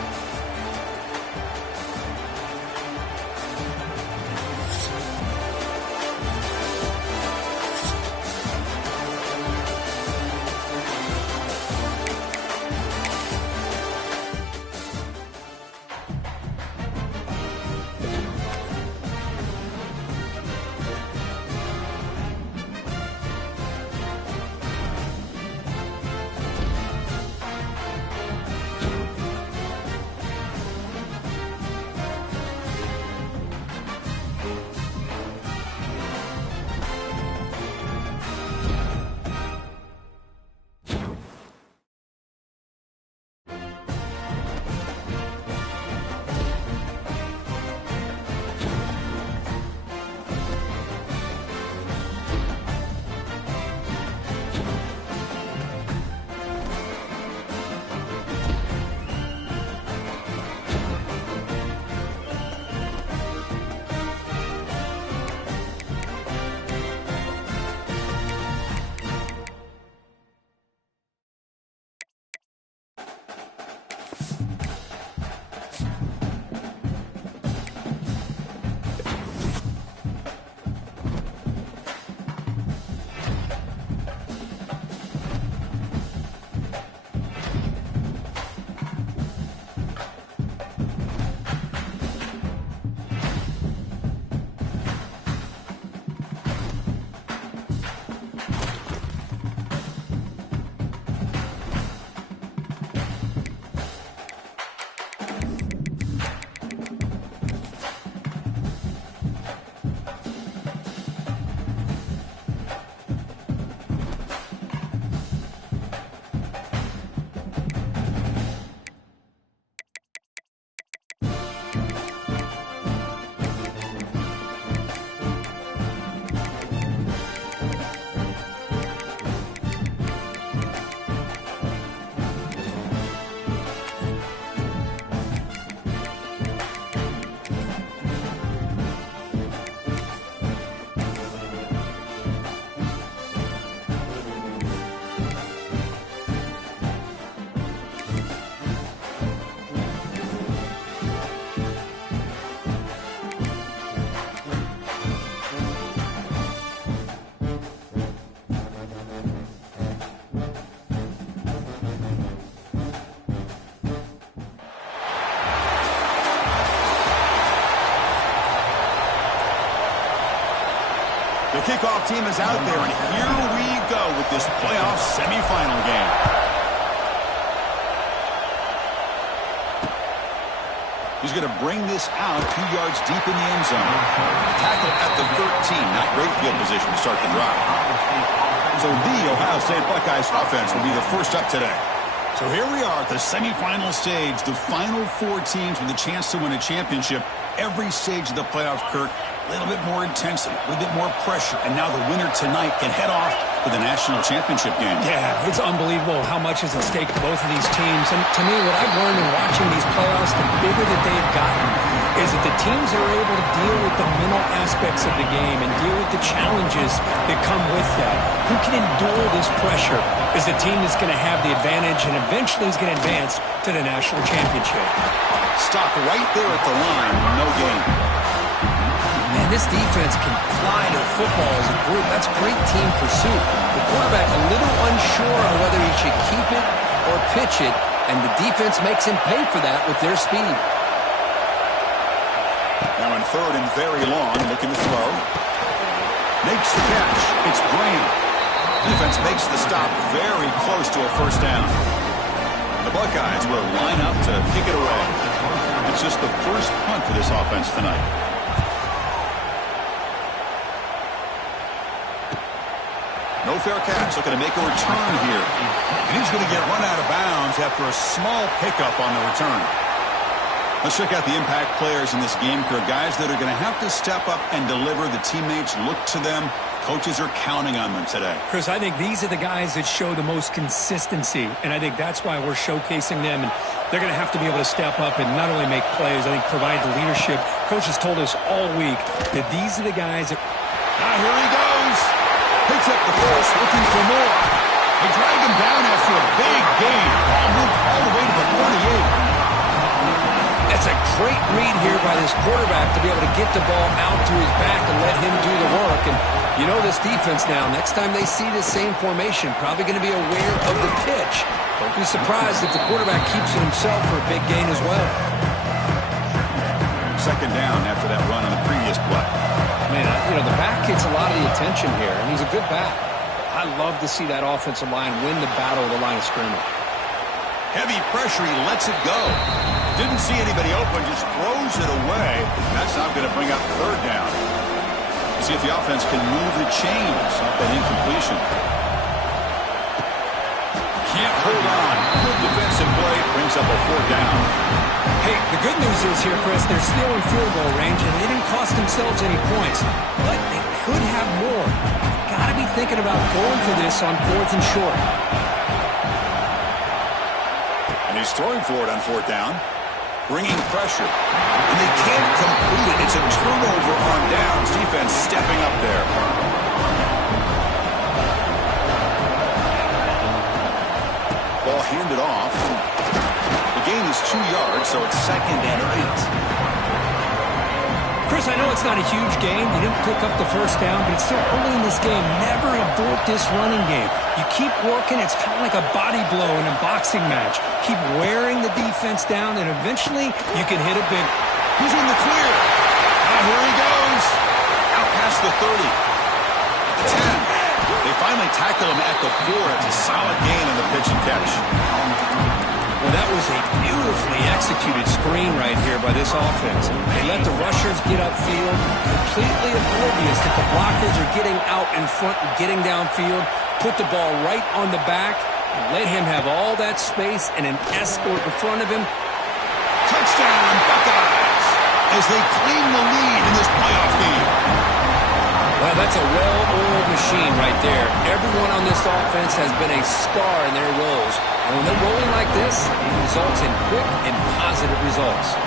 The kickoff team is out there, and here we go with this playoff semifinal game. He's going to bring this out 2 yards deep in the end zone. Tackle at the 13. Not great field position to start the drive. So the Ohio State Buckeyes offense will be the first up today. So here we are at the semifinal stage. The final 4 teams with a chance to win a championship. Every stage of the playoffs, Kirk, a little bit more intensity, a little bit more pressure. And now the winner tonight can head off to the national championship game. Yeah, it's unbelievable how much is at stake for both of these teams. And to me, what I've learned in watching these playoffs, the bigger that they've gotten, is that the teams are able to deal with the mental aspects of the game and deal with the challenges that come with that. Who can endure this pressure is the team that's going to have the advantage and eventually is going to advance to the national championship. Stop right there at the line. No gain. Man, this defense can fly to football as a group. That's great team pursuit. The quarterback a little unsure on whether he should keep it or pitch it, and the defense makes him pay for that with their speed. Now in third and very long, looking to throw. Makes the catch. It's Graham. Defense makes the stop very close to a first down. The Buckeyes will line up to kick it away. It's just the first punt for this offense tonight. No fair catch, looking to make a return here. And he's going to get run out of bounds after a small pickup on the return. Let's check out the impact players in this game, Kirk. Guys that are going to have to step up and deliver. The teammates look to them. Coaches are counting on them today. Chris, I think these are the guys that show the most consistency, and I think that's why we're showcasing them. And they're going to have to be able to step up and not only make plays, I think provide the leadership. Coaches told us all week that these are the guys that... Now here he goes. Picks up the first, looking for more. They drag him down after a big gain. Ball moved all the way to the 38. That's a great read here by this quarterback to be able to get the ball out to his back and let him do the work. And you know this defense now, next time they see the same formation, probably going to be aware of the pitch. Don't be surprised if the quarterback keeps it himself for a big gain as well. Second down after that run on the previous play. Man, you know, the back gets a lot of the attention here, and he's a good back. I love to see that offensive line win the battle of the line of scrimmage. Heavy pressure, he lets it go. Didn't see anybody open, just throws it away. That's not going to bring up third down. See if the offense can move the chains off that incompletion. Can't hold on. Good defensive play, brings up a fourth down. Hey, the good news is here, Chris, they're still in field goal range, and they didn't cost themselves any points. But they could have more. Got to be thinking about going for this on fourth and short. And he's throwing for it on fourth down. Bringing pressure. And they can't complete it. It's a turnover on downs. Defense stepping up there. Ball handed off. The gain is 2 yards, so it's second and 8. Chris, I know it's not a huge game. You didn't pick up the first down, but it's still early in this game. Never abort this running game. You keep working. It's kind of like a body blow in a boxing match. Keep wearing the defense down, and eventually you can hit a big... He's in the clear. Now here he goes. Out past the 30. The 10. They finally tackle him at the 4. It's a solid gain on the pitch and catch. Well, that was a beautifully executed screen right here by this offense. They let the rushers get upfield, completely oblivious that the blockers are getting out in front and getting downfield, put the ball right on the back, and let him have all that space and an escort in front of him. Touchdown, Buckeyes, as they claim the lead in this playoff game. Well, that's a well-oiled machine right there. Everyone on this offense has been a star in their roles. And when they're rolling like this, it results in quick and positive results.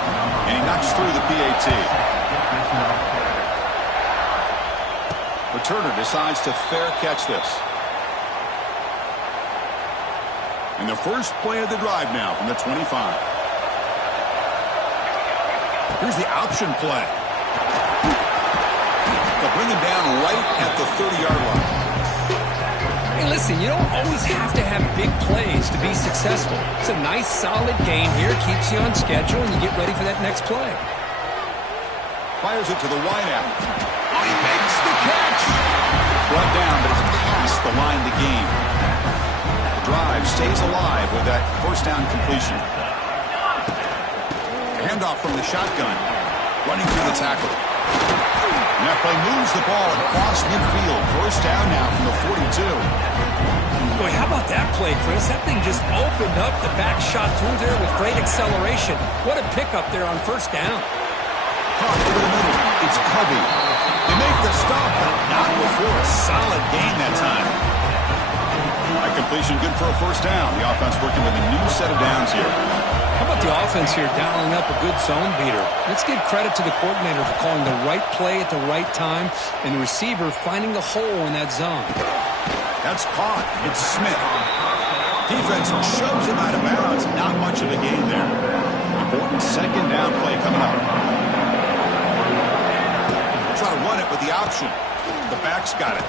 And he knocks through the PAT. Returner decides to fair catch this. And the first play of the drive now from the 25. Here's the option play. They'll bring him down right at the 30-yard line. Hey, listen, you don't always have to have big plays to be successful. It's a nice, solid game here. Keeps you on schedule, and you get ready for that next play. Fires it to the wideout. Oh, he makes the catch. Brought down, but it's past the line to gain. The drive stays alive with that first down completion. Handoff from the shotgun. Running through the tackle. And that play moves the ball across midfield. First down now from the 42. Boy, how about that play, Chris? That thing just opened up. The back shot through there with great acceleration. What a pickup there on first down. Caught over the middle. It's Covey. They make the stop, but not before a solid gain that time. That completion good for a first down. The offense working with a new set of downs here. How about the offense here dialing up a good zone beater? Let's give credit to the coordinator for calling the right play at the right time and the receiver finding the hole in that zone. That's caught. It's Smith. Defense shoves him out of bounds. Not much of a gain there. Important second down play coming up. Try to run it with the option. The back's got it.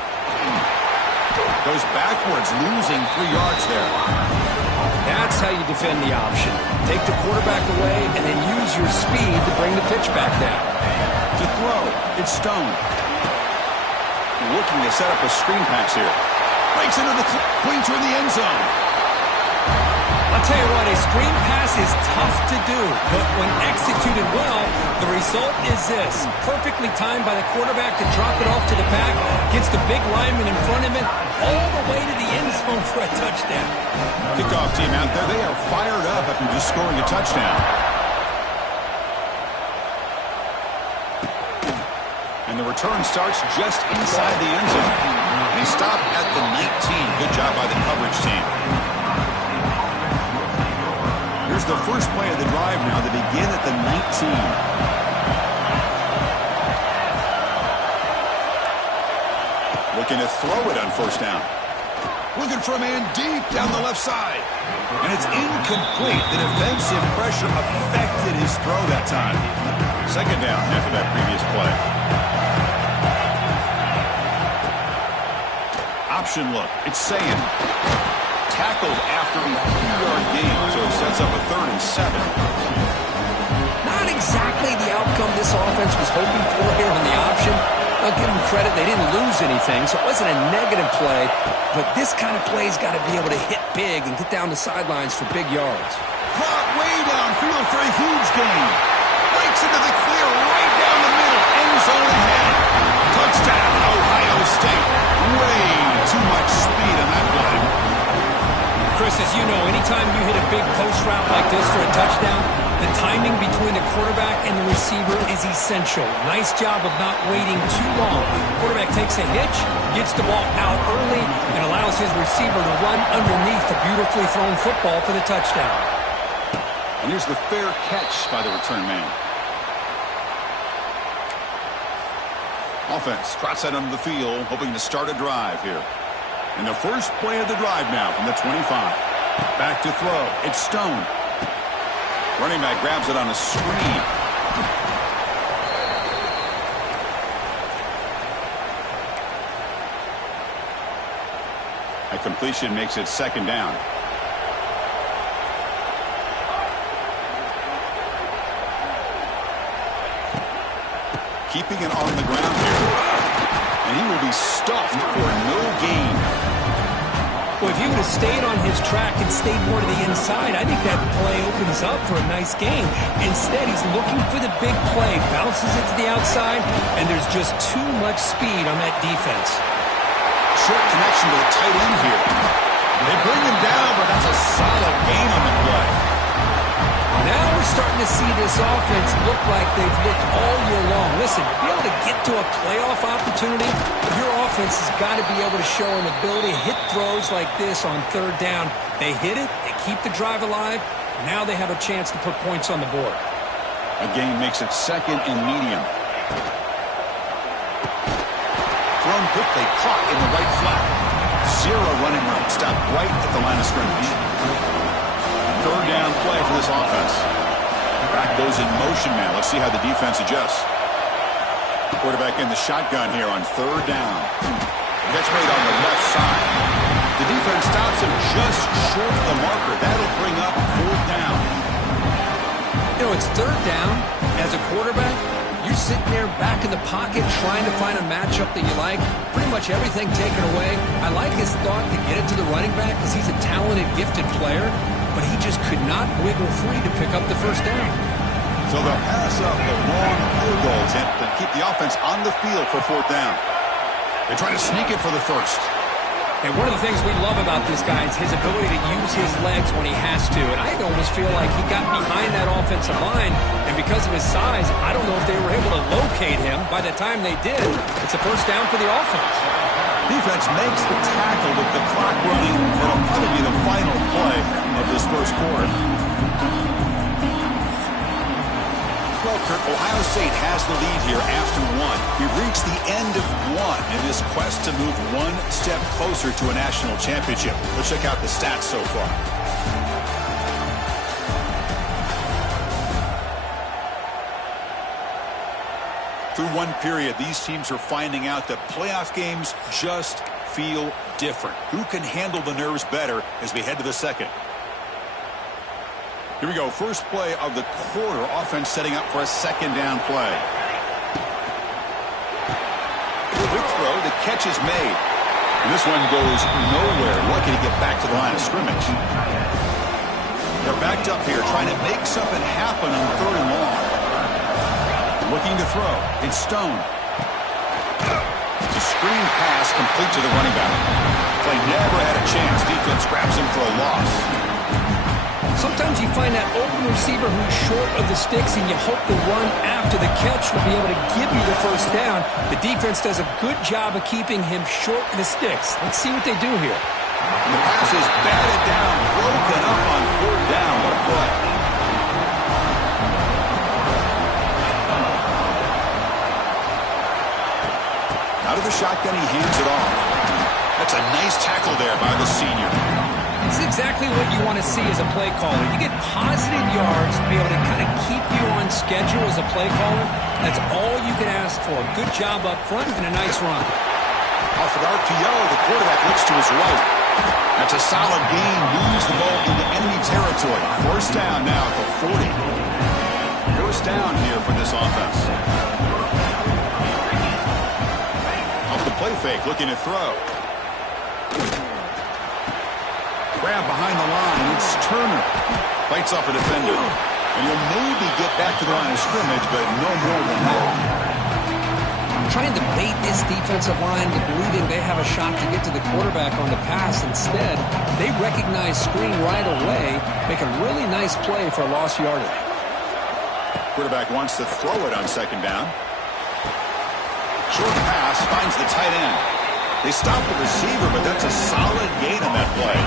Goes backwards, losing 3 yards there. That's how you defend the option. Take the quarterback away and then use your speed to bring the pitch back down. To throw, it's Stone. Looking to set up a screen pass here. Breaks into the clean through the end zone. I'll tell you what, a screen pass is tough to do, but when executed well, the result is this. Perfectly timed by the quarterback to drop it off to the back, gets the big lineman in front of it, all the way to the end zone for a touchdown. Kickoff team out there, they are fired up after just scoring a touchdown. And the return starts just inside the end zone. And he stopped at the 19. Good job by the coverage team. Here's the first play of the drive now. They begin at the 19. Looking to throw it on first down. Looking for a man deep down the left side. And it's incomplete. The defensive pressure affected his throw that time. Second down after that previous play. Option look. It's Sayan. Tackled after a 3-yard gain, so it sets up a 3rd and 7. Not exactly the outcome this offense was hoping for here on the option. I'll give them credit. They didn't lose anything, so it wasn't a negative play. But this kind of play's got to be able to hit big and get down the sidelines for big yards. Caught way downfield for a huge gain. Breaks into the clear right down the middle. End zone ahead. Touchdown, Ohio State. Way too much speed on that play. Chris, as you know, anytime you hit a big post route like this for a touchdown, the timing between the quarterback and the receiver is essential. Nice job of not waiting too long. Quarterback takes a hitch, gets the ball out early, and allows his receiver to run underneath the beautifully thrown football for the touchdown. And here's the fair catch by the return man. Offense trots that under the field, hoping to start a drive here. And the first play of the drive now from the 25. Back to throw. It's Stone. Running back grabs it on a screen. A completion makes it second down. Keeping it on the ground here. And he will be stuffed for no gain. Well, if he would have stayed on his track and stayed more to the inside, I think that play opens up for a nice gain. Instead, he's looking for the big play, bounces it to the outside, and there's just too much speed on that defense. Short connection to the tight end here. They bring him down, but that's a solid gain on the play. Now we're starting to see this offense look like they've looked all year long. Listen, to be able to get to a playoff opportunity, your offense has got to be able to show an ability to hit throws like this on third down. They hit it, they keep the drive alive, now they have a chance to put points on the board. A gain makes it second and medium. Thrown quickly, caught in the right flat. Zero running room, stopped right at the line of scrimmage. Third down play for this offense. Back goes in motion now. Let's see how the defense adjusts. Quarterback in the shotgun here on third down. Catch made on the left side. The defense stops him just short of the marker. That'll bring up fourth down. You know, it's third down. As a quarterback, You're sitting there back in the pocket trying to find a matchup that you like. Pretty much everything taken away. I like his thought to get it to the running back because he's a talented, gifted player, but he just could not wiggle free to pick up the first down. So they'll pass up the long field goal attempt and keep the offense on the field for fourth down. They try to sneak it for the first. And one of the things we love about this guy is his ability to use his legs when he has to. And I almost feel like he got behind that offensive line, and because of his size, I don't know if they were able to locate him. By the time they did, it's a first down for the offense. Defense makes the tackle with the clock running. It'll probably be the final play of this first quarter. Well, Kirk, Ohio State has the lead here after one. We've reached the end of one in this quest to move one step closer to a national championship. Let's check out the stats so far. Through one period, these teams are finding out that playoff games just feel different. Who can handle the nerves better as we head to the second? Here we go. First play of the quarter. Offense setting up for a second down play. Quick throw. The catch is made. And this one goes nowhere. Lucky to get back to the line of scrimmage. They're backed up here trying to make something happen on third and long. Looking to throw. It's Stone. The screen pass complete to the running back. Play never had a chance. Defense grabs him for a loss. Sometimes you find that open receiver who's short of the sticks, and you hope the run after the catch will be able to give you the first down. The defense does a good job of keeping him short of the sticks. Let's see what they do here. The pass is batted down, broken up on fourth down. What a play. Out of the shotgun, he hands it off. That's a nice tackle there by the senior. This is exactly what you want to see as a play caller. You get positive yards to be able to kind of keep you on schedule as a play caller. That's all you can ask for. Good job up front and a nice run. Off of RPO, the quarterback looks to his right. That's a solid gain. Moves the ball into enemy territory. First down now at the 40. First down here for this offense. Off the play fake, looking to throw. Grab behind the line. It's Turner. Fights off a defender. And he'll maybe get back to the line of scrimmage, but no more than that. Trying to bait this defensive line to believing they have a shot to get to the quarterback on the pass. Instead, they recognize screen right away, make a really nice play for a lost yardage. Quarterback wants to throw it on second down. Short pass finds the tight end. They stop the receiver, but that's a solid gain on that play.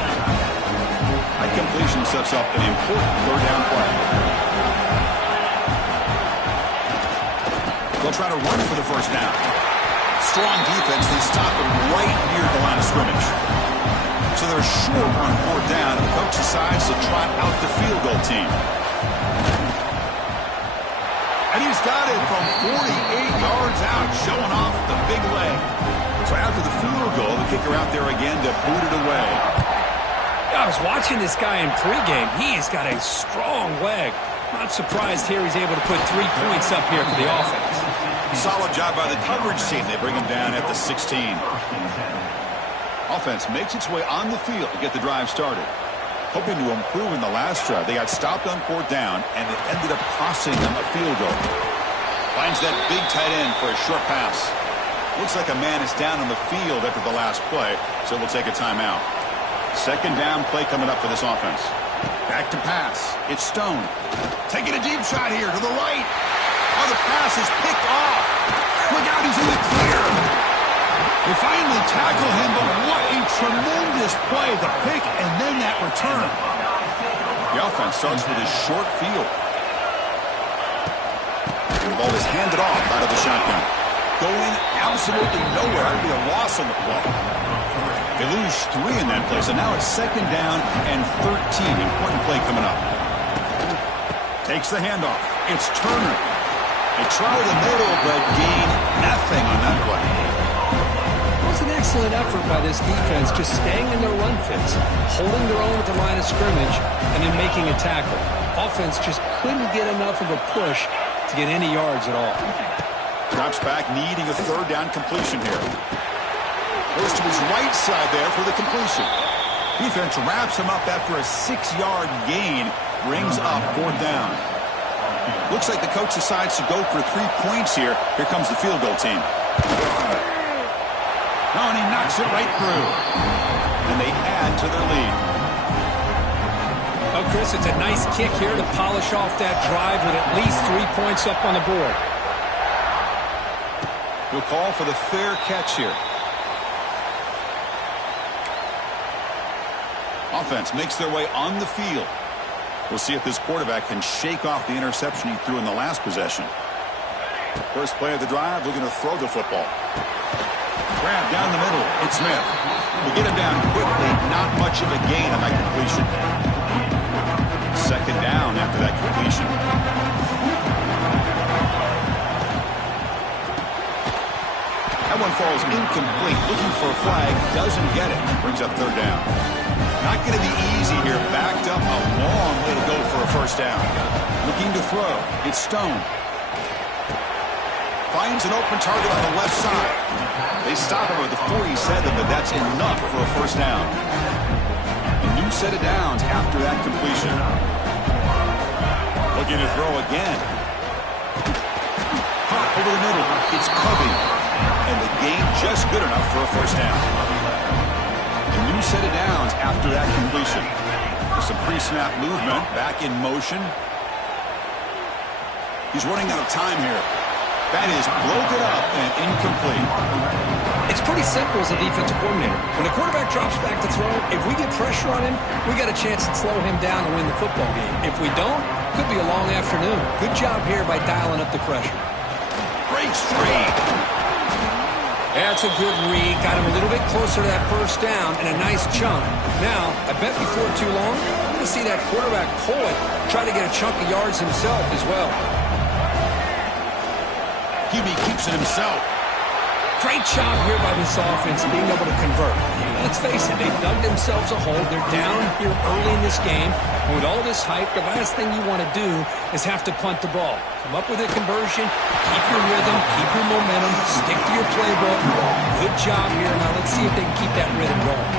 That completion sets up an important third down play. They'll try to run for the first down. Strong defense. They stop it right near the line of scrimmage. So they're short on fourth down, and the coach decides to trot out the field goal team. And he's got it from 48 yards out, showing off the big leg. So after the field goal, the kicker out there again to boot it away. I was watching this guy in pregame. He has got a strong leg. Not surprised here he's able to put 3 points up here for the offense. Solid job by the coverage team. They bring him down at the 16. Offense makes its way on the field to get the drive started. Hoping to improve in the last drive. They got stopped on fourth down, and it ended up costing them a field goal. Finds that big tight end for a short pass. Looks like a man is down on the field after the last play, so we'll take a timeout. Second down play coming up for this offense. Back to pass. It's Stone. Taking a deep shot here to the right. Oh, the pass is picked off. Look out, he's in the clear. They finally tackle him, but what a tremendous play. The pick and then that return. The offense starts with a short field. The ball is handed off out of the shotgun. Going absolutely nowhere. That'd be a loss on the play. They lose 3 in that play, so now it's second down and 13. Important play coming up. Takes the handoff. It's Turner. They try the middle, but gain nothing on that play. It was an excellent effort by this defense, just staying in their run fits, holding their own at the line of scrimmage, and then making a tackle. Offense just couldn't get enough of a push to get any yards at all. Drops back, needing a third down completion here. Goes to his right side there for the completion. Defense wraps him up after a 6-yard gain. Brings up 4th down. Looks like the coach decides to go for 3 points here. Here comes the field goal team. Oh, and he knocks it right through. And they add to their lead. Oh, Chris, it's a nice kick here to polish off that drive with at least 3 points up on the board. He'll call for the fair catch here. Offense makes their way on the field. We'll see if this quarterback can shake off the interception he threw in the last possession. First play of the drive, looking to throw the football. Grab down the middle. It's Smith. We get him down quickly. Not much of a gain on that completion. 2nd down after that completion. That one falls incomplete. Looking for a flag. Doesn't get it. Brings up 3rd down. Not going to be easy here. Backed up a long way to go for a 1st down. Looking to throw. It's Stone. Finds an open target on the left side. They stop him at the 47, but that's enough for a 1st down. A new set of downs after that completion. Looking to throw again. Hot over the middle. It's Covey. And the gain just good enough for a 1st down. A new set of downs after that completion. With some pre-snap movement. Back in motion. He's running out of time here. That is broken up and incomplete. It's pretty simple as a defensive coordinator. When the quarterback drops back to throw, if we get pressure on him, we got a chance to slow him down and win the football game. If we don't, could be a long afternoon. Good job here by dialing up the pressure. Breaks free. That's a good read. Got him a little bit closer to that 1st down and a nice chunk. Now, I bet before too long, we're going to see that quarterback pull it, try to get a chunk of yards himself as well. Hebe keeps it himself. Great job here by this offense being able to convert. Let's face it, they've dug themselves a hole. They're down here early in this game. And with all this hype, the last thing you want to do is have to punt the ball. Come up with a conversion, keep your rhythm, keep your momentum, stick to your playbook. Good job here. Now let's see if they can keep that rhythm going.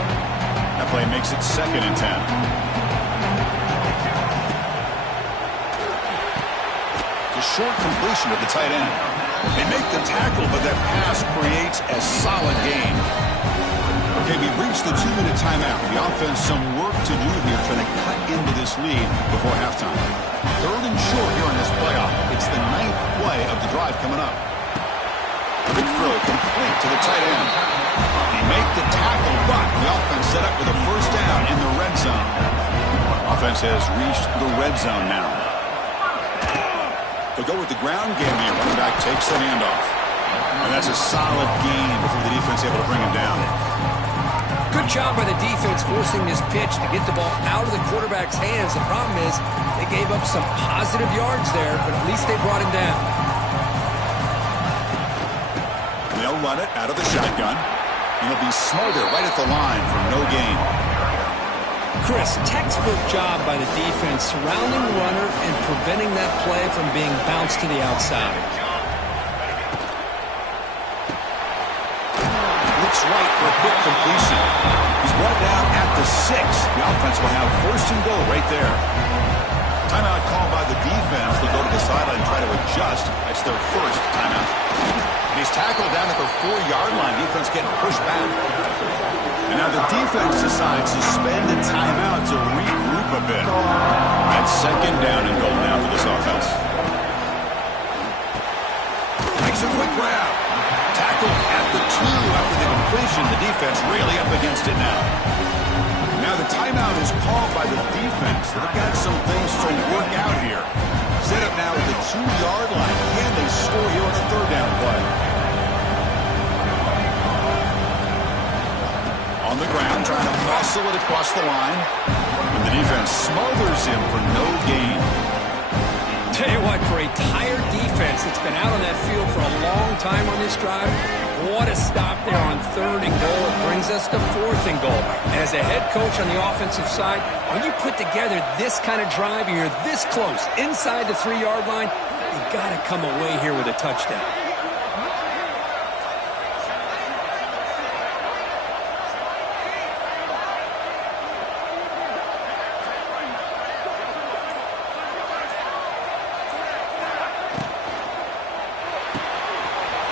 That play makes it 2nd and 10. The short completion of the tight end. They make the tackle, but that pass creates a solid gain. Okay, we've reached the 2-minute timeout. The offense some work to do here, trying to cut into this lead before halftime. 3rd and short here in this playoff. It's the 9th play of the drive coming up. Quick throw, complete to the tight end. They make the tackle, but the offense set up with a 1st down in the red zone. Offense has reached the red zone now. They'll go with the ground game here. Running back takes the handoff. And that's a solid gain before the defense able to bring him down. Good job by the defense forcing this pitch to get the ball out of the quarterback's hands. The problem is they gave up some positive yards there, but at least they brought him down. They'll run it out of the shotgun. And they'll be smarter right at the line for no gain. Chris, textbook job by the defense surrounding the runner and preventing that play from being bounced to the outside. Looks right for a quick completion. He's brought down at the 6. The offense will have 1st and goal right there. Timeout called by the defense. They'll go to the sideline and try to adjust. That's their 1st timeout. And he's tackled down at the 4-yard line. Defense getting pushed back. And now the defense decides to spend the timeout to regroup a bit. That's 2nd down and goal now for this offense. Makes a quick grab. Tackled at the 2 after the completion. The defense really up against it now. Now the timeout is called by the defense. They've got some things to work out here. Set up now at the 2-yard line. Can they score here on a 3rd down play? On the ground, trying to muscle it across the line. And the defense smothers him for no gain. Tell you what, for a tired defense that's been out on that field for a long time on this drive, what a stop there on 3rd and goal. It brings us to 4th and goal. And as a head coach on the offensive side, when you put together this kind of drive and you're this close inside the 3-yard line, you got to come away here with a touchdown.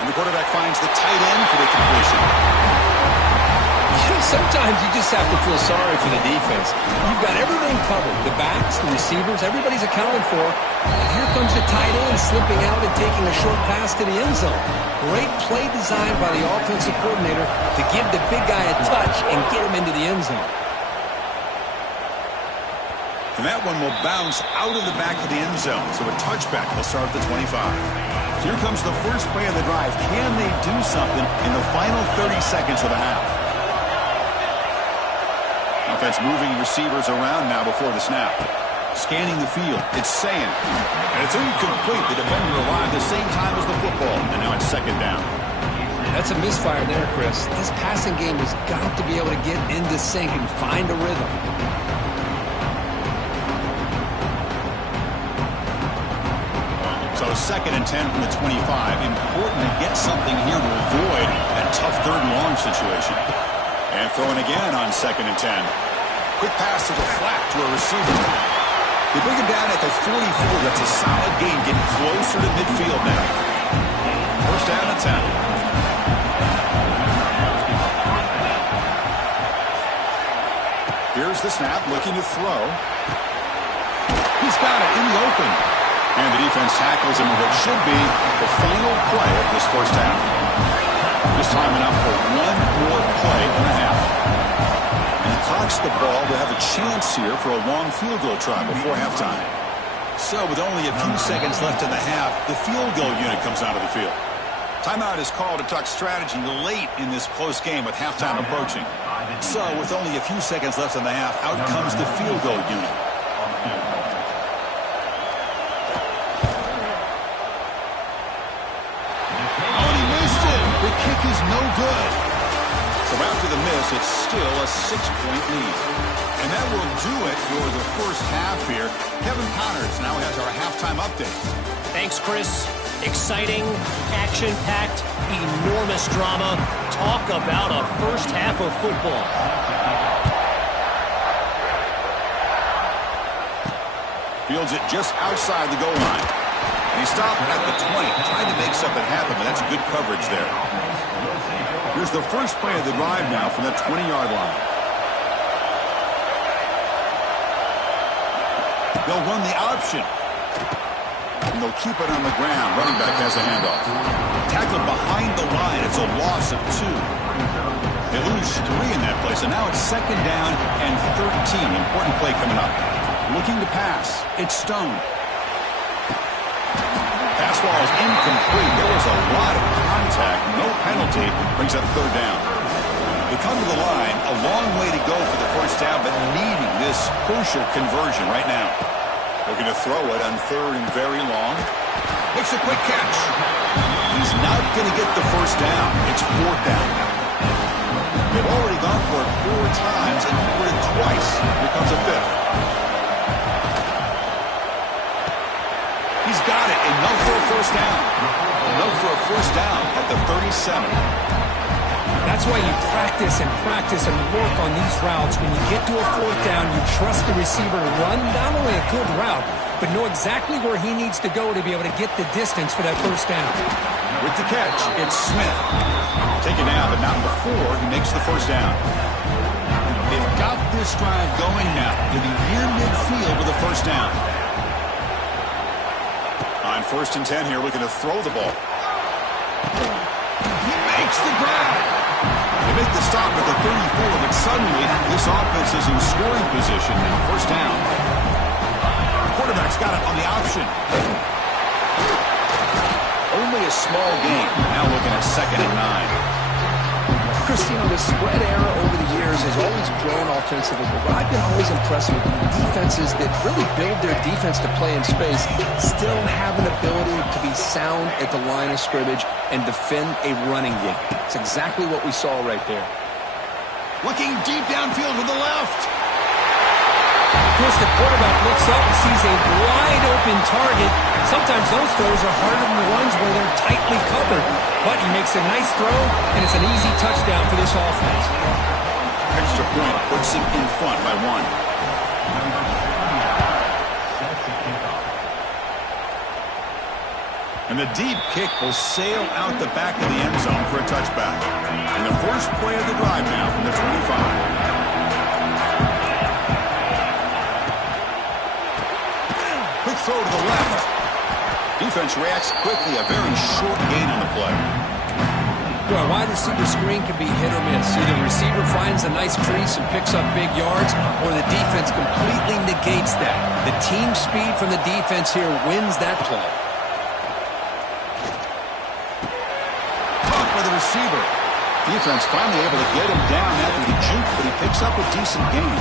The quarterback finds the tight end for the completion. Sometimes you just have to feel sorry for the defense. You've got everything covered. The backs, the receivers, everybody's accounted for. And here comes the tight end slipping out and taking a short pass to the end zone. Great play design by the offensive coordinator to give the big guy a touch and get him into the end zone. And that one will bounce out of the back of the end zone. So a touchback will start at the 25. So here comes the first play of the drive. Can they do something in the final 30 seconds of the half? Offense moving receivers around now before the snap. Scanning the field. It's saying. And it's incomplete. The defender arrived the same time as the football. And now it's second down. That's a misfire there, Chris. This passing game has got to be able to get into sync and find a rhythm. So second and 10 from the 25. Important to get something here to avoid that tough third and long situation. And throwing again on second and 10. Quick pass to the flat to a receiver. They bring him down at the 44. That's a solid gain, getting closer to midfield now. First down and 10. Here's the snap, looking to throw. He's got it in the open. And the defense tackles him with what should be the final play of this first half. This time enough for one more play and a half. And he clocks the ball to have a chance here for a long field goal try before halftime. So with only a few seconds left in the half, the field goal unit comes out of the field. Timeout is called to talk strategy late in this close game with halftime approaching. So with only a few seconds left in the half, out comes the field goal unit. The kick is no good. So after the miss, it's still a 6-point lead. And that will do it for the first half here. Kevin Connors now has our halftime update. Thanks, Chris. Exciting, action-packed, enormous drama. Talk about a first half of football. Fields it just outside the goal line. And he stopped at the 20, trying to make something happen, but that's good coverage there. Here's the first play of the drive now from the 20-yard line. They'll run the option. And they'll keep it on the ground. Running back has a handoff. Tackled behind the line. It's a loss of 2. They lose 3 in that play, so now it's second down and 13. Important play coming up. Looking to pass. It's Stone. Pass ball is incomplete. There was a lot of contact. No penalty. Brings up third down. They come to the line. A long way to go for the first down, but needing this crucial conversion right now. Looking to throw it on third and very long. Makes a quick catch. He's not going to get the first down. It's fourth down now. They've already gone for it 4 times and converted twice. Here comes a fifth. He's got it. Enough for a first down. Enough for a first down at the 37. That's why you practice and work on these routes. When you get to a fourth down, you trust the receiver to run not only a good route, but know exactly where he needs to go to be able to get the distance for that first down. With the catch, it's Smith. Taken down, but not before he makes the first down. They've got this drive going now to be near midfield with a first down. On first and 10 here, looking to throw the ball. He makes the grab. They make the stop at the 34, but suddenly this offense is in scoring position now. First down. Quarterback's got it on the option. Only a small gain. Now looking at second and 9. Christine, the spread era over the years has always grown offensively, but I've been always impressed with defenses that really build their defense to play in space, still have an ability to be sound at the line of scrimmage and defend a running game. It's exactly what we saw right there. Looking deep downfield with the left. this, the quarterback looks up and sees a wide-open target. Sometimes those throws are harder than the ones where they're tightly covered. But he makes a nice throw, and it's an easy touchdown for this offense. Extra point puts him in front by 1. And the deep kick will sail out the back of the end zone for a touchback. And the first play of the drive now from the 25. Quick throw to the left. Defense reacts quickly. A very short gain on the play. Well, a wide receiver screen can be hit or miss. Either the receiver finds a nice crease and picks up big yards, or the defense completely negates that. The team speed from the defense here wins that play. Caught by the receiver. Defense finally able to get him down after the juke, but he picks up a decent gain.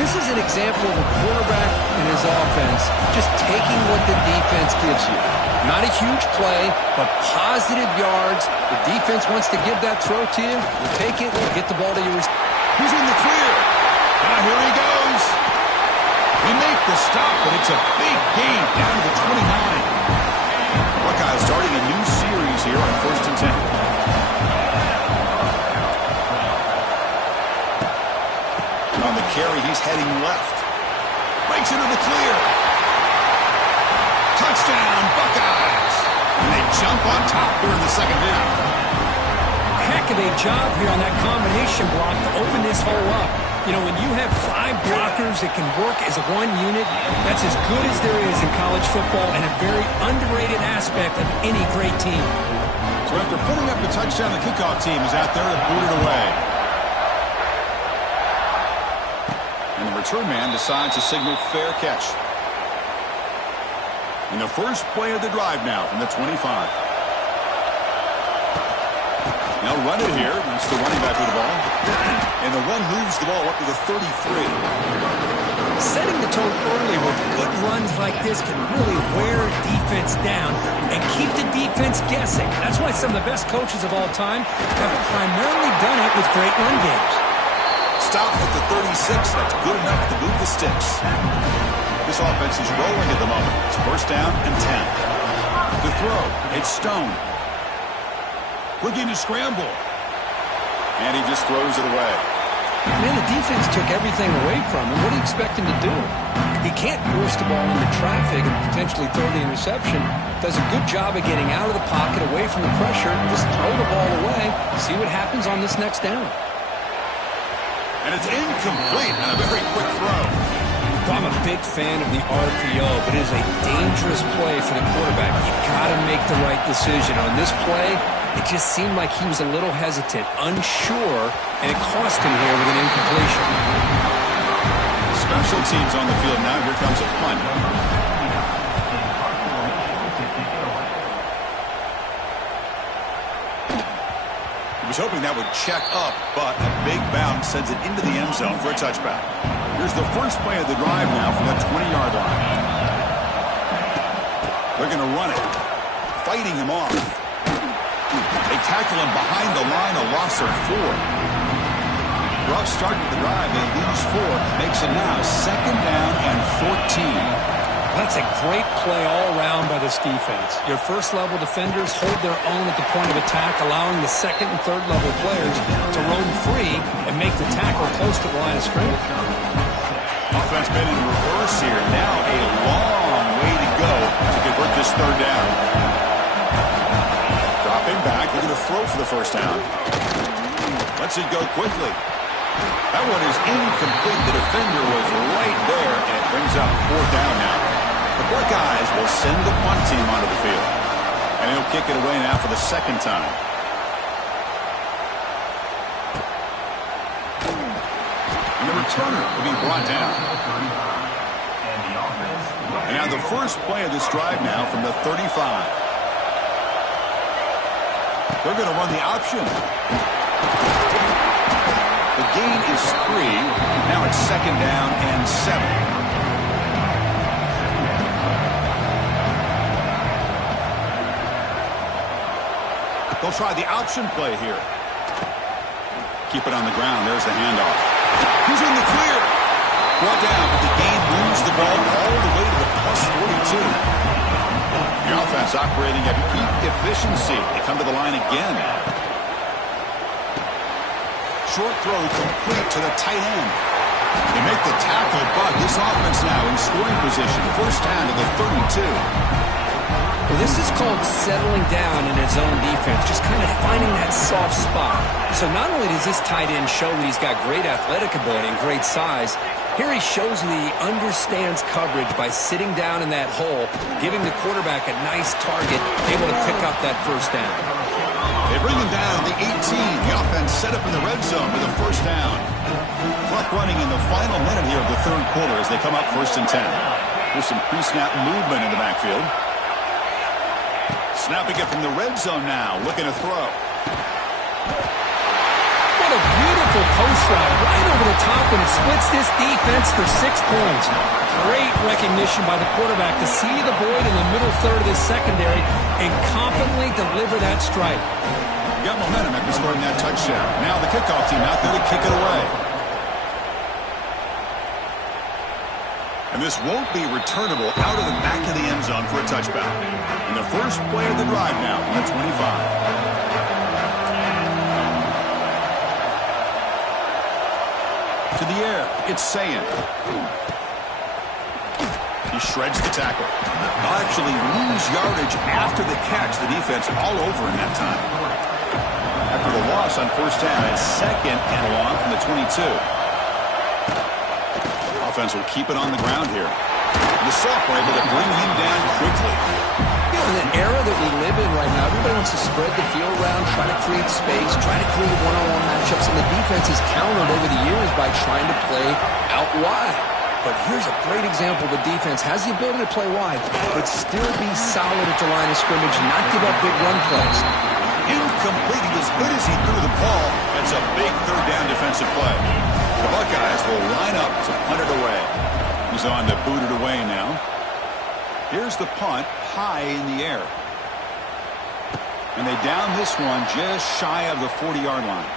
This is an example of a quarterback and his offense just taking what the defense gives you. Not a huge play, but positive yards. The defense wants to give that throw to you. You take it, you get the ball to your receiver. He's in the clear. Now here he goes. He make the stop, but it's a big gain down to the 29. Buckeyes starting a new series here on 1st and 10. On the carry, he's heading left. Breaks into the clear. Touchdown, Buckeyes. And they jump on top here in the second half. Heck of a job here on that combination block to open this hole up. You know, when you have 5 blockers that can work as one unit, that's as good as there is in college football and a very underrated aspect of any great team. So after putting up the touchdown, the kickoff team is out there to boot it away. And the return man decides to signal fair catch. And the first play of the drive now from the 25. Now run it here. That's the running back with the ball. And the one moves the ball up to the 33. Setting the tone early with good runs like this can really wear defense down and keep the defense guessing. That's why some of the best coaches of all time have primarily done it with great run games. Stop at the 36. That's good enough to move the sticks. This offense is rolling at the moment. It's 1st down and 10. The throw. It's Stone. Looking to scramble. And he just throws it away. Man, the defense took everything away from him. What do you expect him to do? He can't force the ball into traffic and potentially throw the interception. Does a good job of getting out of the pocket, away from the pressure, and just throw the ball away. See what happens on this next down. And it's incomplete on a very quick throw. I'm a big fan of the RPO, but it is a dangerous play for the quarterback. You got to make the right decision. On this play, it just seemed like he was a little hesitant, unsure, and it cost him here with an incompletion. Special teams on the field now. Here comes a punt. He was hoping that would check up, but a big bounce sends it into the end zone for a touchback. Here's the first play of the drive now from the 20-yard line. They're going to run it. Fighting him off. They tackle him behind the line, a loss of 4. Rough start to the drive. They lose 4. Makes it now 2nd down and 14. That's a great play all around by this defense. Your first-level defenders hold their own at the point of attack, allowing the second and third-level players to roam free and make the tackle close to the line of scrimmage. Offense been in reverse here. Now a long way to go to convert this 3rd down. Dropping back, looking to throw for the 1st down. Lets it go quickly. That one is incomplete. The defender was right there, and it brings up 4th down now. The Buckeyes will send the punt team onto the field. And he'll kick it away now for the 2nd time. And the returner will be brought down. And now the first play of this drive now from the 35. They're going to run the option. The gain is 3. Now it's 2nd down and 7. They'll try the option play here. Keep it on the ground. There's the handoff. He's in the clear. brought down, but the game moves the ball all the way to the plus 42. The offense operating at peak efficiency. They come to the line again. Short throw complete to the tight end. They make the tackle, but this offense now in scoring position. First down to the 32. Well, this is called settling down in his own defense, just kind of finding that soft spot. So not only does this tight end show that he's got great athletic ability and great size, here he shows that he understands coverage by sitting down in that hole, giving the quarterback a nice target, able to pick up that first down. They bring him down to the 18. The offense set up in the red zone with a first down. Clock running in the final minute here of the third quarter as they come up 1st and 10. There's some pre-snap movement in the backfield. Snapping it from the red zone now, looking to throw. What a beautiful post route right over the top, and it splits this defense for 6 points. Great recognition by the quarterback to see the void in the middle third of this secondary and confidently deliver that strike. Got momentum after scoring that touchdown. Now the kickoff team out there to kick it away. And this won't be returnable out of the back of the end zone for a touchback. And the first play of the drive now from the 25. To the air, it's Sayin. He shreds the tackle. They'll actually lose yardage after the catch. The defense all over in that time. After the loss on first down, it's 2nd and long from the 22. Offense will keep it on the ground here. The Soft were able to bring him down quickly. You know, in the era that we live in right now, everybody wants to spread the field around, try to create space, try to create one-on-one matchups, and the defense has countered over the years by trying to play out wide. But here's a great example. The defense has the ability to play wide, but still be solid at the line of scrimmage, not give up big run plays. Incomplete. He was good as he threw the ball. That's a big third down defensive play. The Buckeyes will line up to punt it away. He's on to boot it away now. Here's the punt, high in the air. And they down this one just shy of the 40-yard line.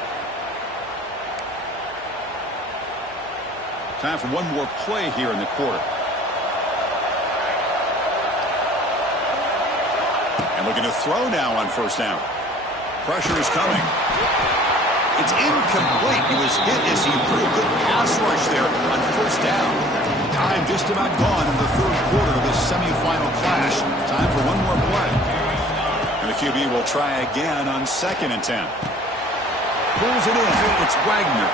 Time for one more play here in the quarter. And looking to throw now on first down. Pressure is coming. It's incomplete. He was hit as he threw a good pass rush there on first down. Time just about gone in the third quarter of this semifinal clash. Time for one more play. And the QB will try again on 2nd and 10. Pulls it in. It's Wagner.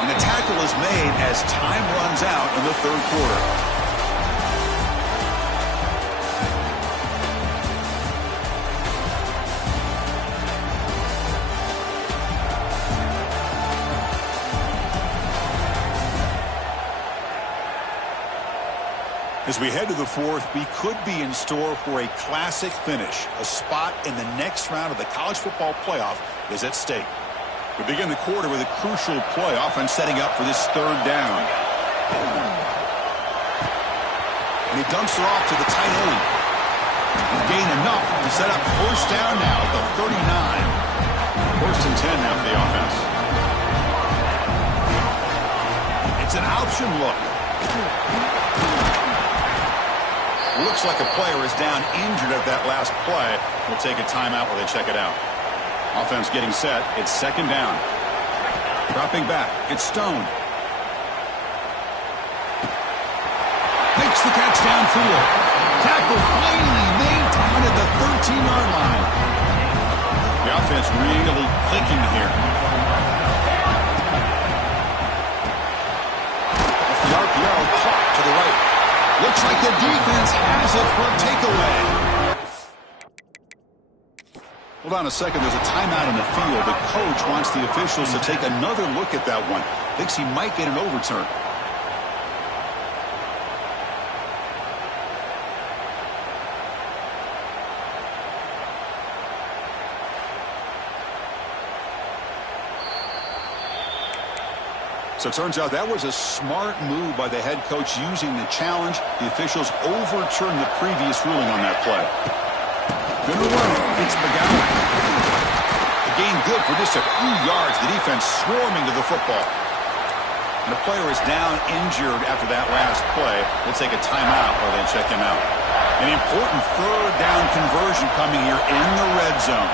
And the tackle is made as time runs out in the third quarter. As we head to the fourth, we could be in store for a classic finish. A spot in the next round of the college football playoff is at stake. We begin the quarter with a crucial play, offense setting up for this third down. And he dumps it off to the tight end. Gain enough to set up first down now at the 39. 1st and 10 now for the offense. It's an option look. Looks like a player is down injured at that last play. We'll take a timeout while they check it out. Offense getting set. It's 2nd down. Dropping back. It's Stone. Makes the catch downfield. Tackle finally made down at the 13-yard line. The offense really clicking here. Off the RPO, clock to the right. Looks like the defense has it for a takeaway. Hold on a second. There's a timeout in the field. The coach wants the officials to take another look at that one. Thinks he might get an overturn. So it turns out that was a smart move by the head coach using the challenge. The officials overturned the previous ruling on that play. Good run. It's McGowan. The gain good for just a few yards. The defense swarming to the football. And the player is down injured after that last play. We'll take a timeout while they check him out. An important third down conversion coming here in the red zone.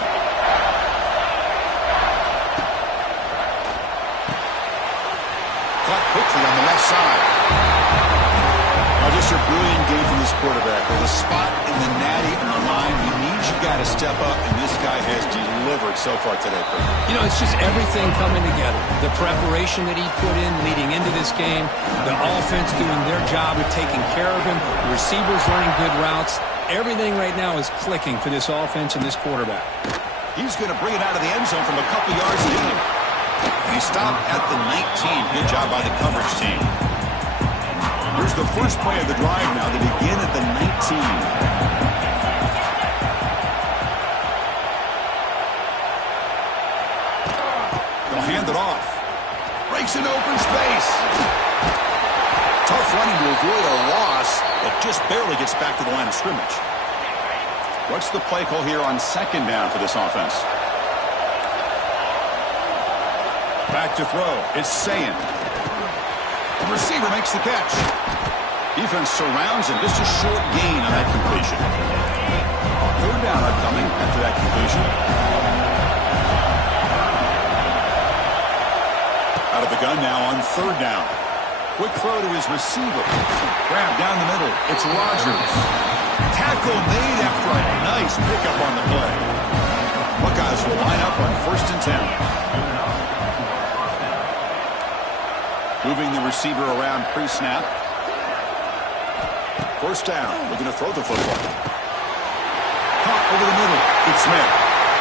Caught quickly on the left side. Now just a brilliant game from this quarterback. With a spot in the natty and the line, you need your guy to step up, and this guy has delivered so far today. You know, it's just everything coming together. The preparation that he put in leading into this game, the offense doing their job of taking care of him, the receivers running good routes. Everything right now is clicking for this offense and this quarterback. He's going to bring it out of the end zone from a couple yards in. And he stopped at the 19. Good job by the coverage team. Here's the first play of the drive now. They begin at the 19. They'll hand it off. Breaks an open space. Tough running to avoid a loss, but just barely gets back to the line of scrimmage. What's the play call here on second down for this offense? Back to throw. It's Sayin. The receiver makes the catch. Defense surrounds him. Just a short gain on that completion. Third down upcoming after that completion. Out of the gun now on third down. Quick throw to his receiver. Grab down the middle. It's Rodgers. Tackle made after a nice pickup on the play. Buckeyes will line up on 1st and 10. Moving the receiver around pre-snap. First down. Looking to throw the football. Caught over the middle. It's Smith.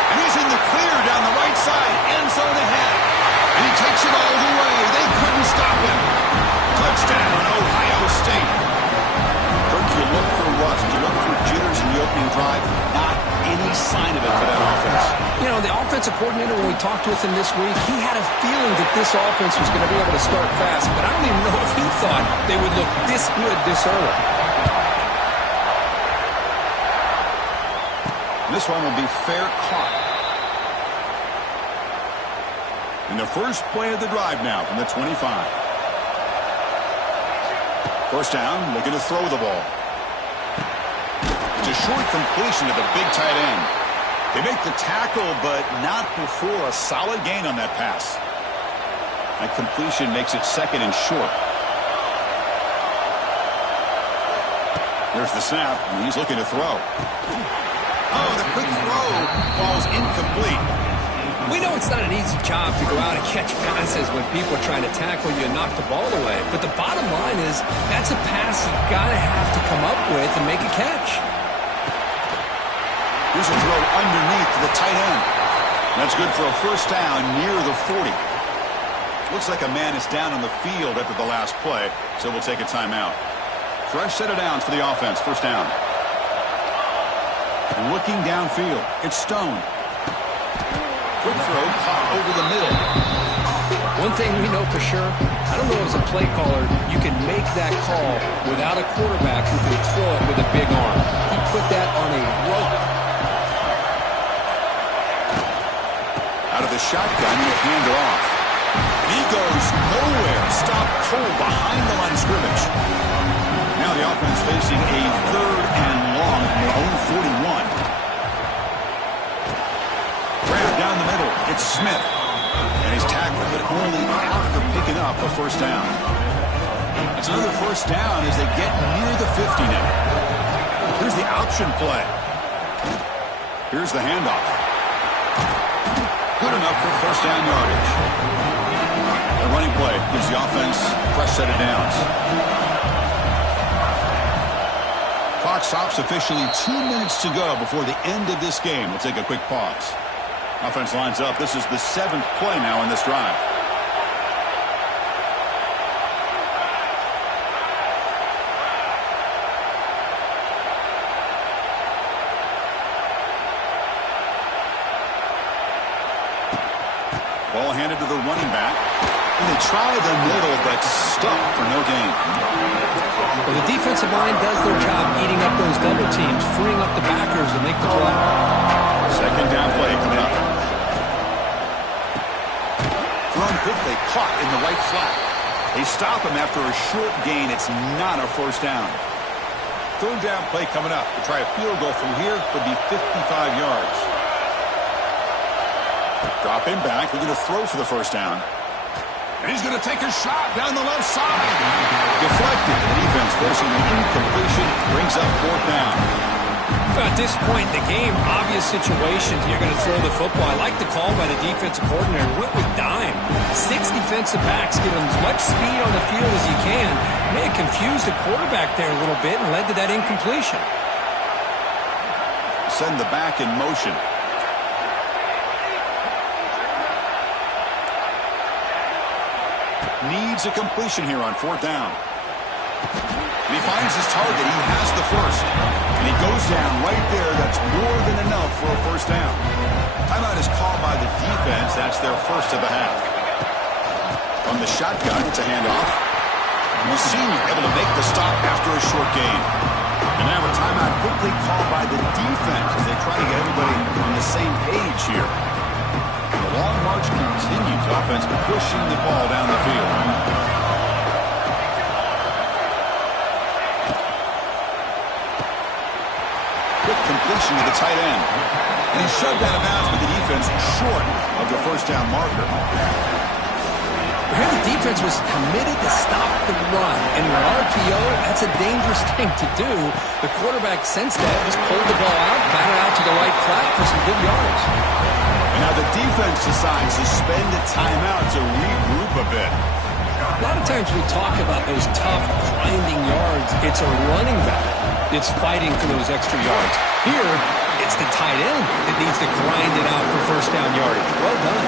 And he's in the clear down the right side. End zone ahead. And he takes it all the way. They couldn't stop him. Touchdown, Ohio State. Kirk, you look for rust. You look for jitters in the opening drive. Not any sign of it for that offense. You know, the offensive coordinator, when we talked with him this week, he had a feeling that this offense was going to be able to start fast, but I don't even know if he thought they would look this good this early. This one will be fair caught. In the first play of the drive now from the 25. First down, looking to throw the ball. It's a short completion to the big tight end. They make the tackle, but not before a solid gain on that pass. That completion makes it second and short. There's the snap, and he's looking to throw. Oh, the quick throw falls incomplete. We know it's not an easy job to go out and catch passes when people are trying to tackle you and knock the ball away. But the bottom line is that's a pass you got to have to come up with and make a catch. Here's a throw underneath to the tight end. That's good for a first down near the 40. Looks like a man is down on the field after the last play, so we'll take a timeout. Fresh set of downs for the offense. First down. Looking downfield. It's Stone. Quick throw caught over the middle. One thing we know for sure, I don't know as a play caller, you can make that call without a quarterback who can throw it with a big arm. He put that on a rope. Out of the shotgun, he'll hand it off. He goes nowhere. Stop cold behind the line of scrimmage. Now the offense facing a third and long from their own 41. Grab down the middle. It's Smith. And he's tackled, but only after picking up a first down. It's another first down as they get near the 50 now. Here's the option play. Here's the handoff. Good enough for first down yardage. The running play gives the offense a fresh set of downs. Clock stops officially 2 minutes to go before the end of this game. We'll take a quick pause. Offense lines up. This is the 7th play now in this drive. Ball handed to the running back. And they try the middle, but stuck for no gain. Well, the defensive line does their job eating up those double teams, freeing up the backers to make the play. Second down play coming up. Thrown quickly, caught in the right flat. They stop him after a short gain. It's not a first down. Third down play coming up. To try a field goal from here would be 55 yards. Drop him back. We're going to throw for the first down. And he's going to take a shot down the left side. Deflected. The defense forcing an incompletion. Brings up fourth down. At this point in the game, obvious situations, you're going to throw the football. I like the call by the defensive coordinator. Went with dime. 6 defensive backs, give him as much speed on the field as you can. May have confused the quarterback there a little bit and led to that incompletion. Send the back in motion. Needs a completion here on fourth down. And he finds his target. He has the first. And he goes down right there. That's more than enough for a first down. Timeout is called by the defense. That's their first of the half. From the shotgun, it's a handoff. And the senior able to make the stop after a short gain. And now a timeout quickly called by the defense as they try to get everybody on the same page here. And the long march continues. Offense pushing the ball down the field. Completion to the tight end. And he's shoved out of bounds with the defense short of the first down marker. Here the defense was committed to stop the run. And with RPO, that's a dangerous thing to do. The quarterback sensed that, just pulled the ball out, batted out to the right flat for some good yards. And now the defense decides to spend a timeout to regroup a bit. A lot of times we talk about those tough, grinding yards. It's a running back. It's fighting for those extra yards. Here, it's the tight end that needs to grind it out for first down yardage. Well done.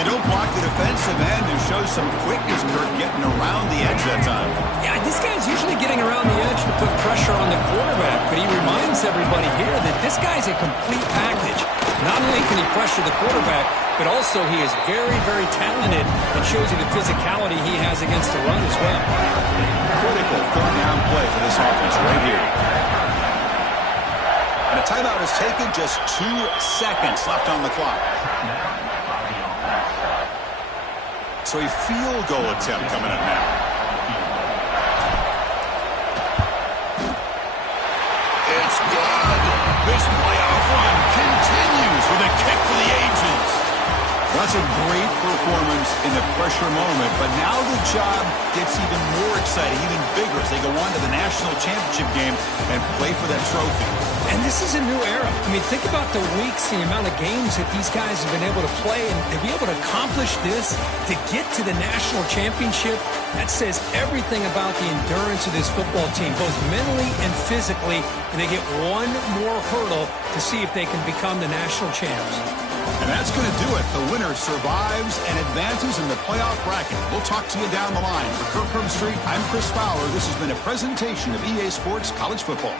They don't block the defensive end and show some quickness, Kirk, getting around the edge that time. Yeah, this guy's usually getting around the edge to put pressure on the quarterback, but he reminds everybody here that this guy's a complete package. Not only can he pressure the quarterback, but also he is very, very talented and shows you the physicality he has against the run as well. Critical third down play for this offense right here. And a timeout is taken, just 2 seconds left on the clock. So a field goal attempt coming up now. It's good. This playoff run continues with a kick for the ages. That's a great performance in the pressure moment, but now the job gets even more exciting, even bigger as they go on to the national championship game and play for that trophy. And this is a new era. I mean, think about the weeks, the amount of games that these guys have been able to play, and to be able to accomplish this, to get to the national championship, that says everything about the endurance of this football team, both mentally and physically, and they get one more hurdle to see if they can become the national champs. And that's going to do it. The winner survives and advances in the playoff bracket. We'll talk to you down the line. For Kirk Herbstreit, I'm Chris Fowler. This has been a presentation of EA Sports College Football.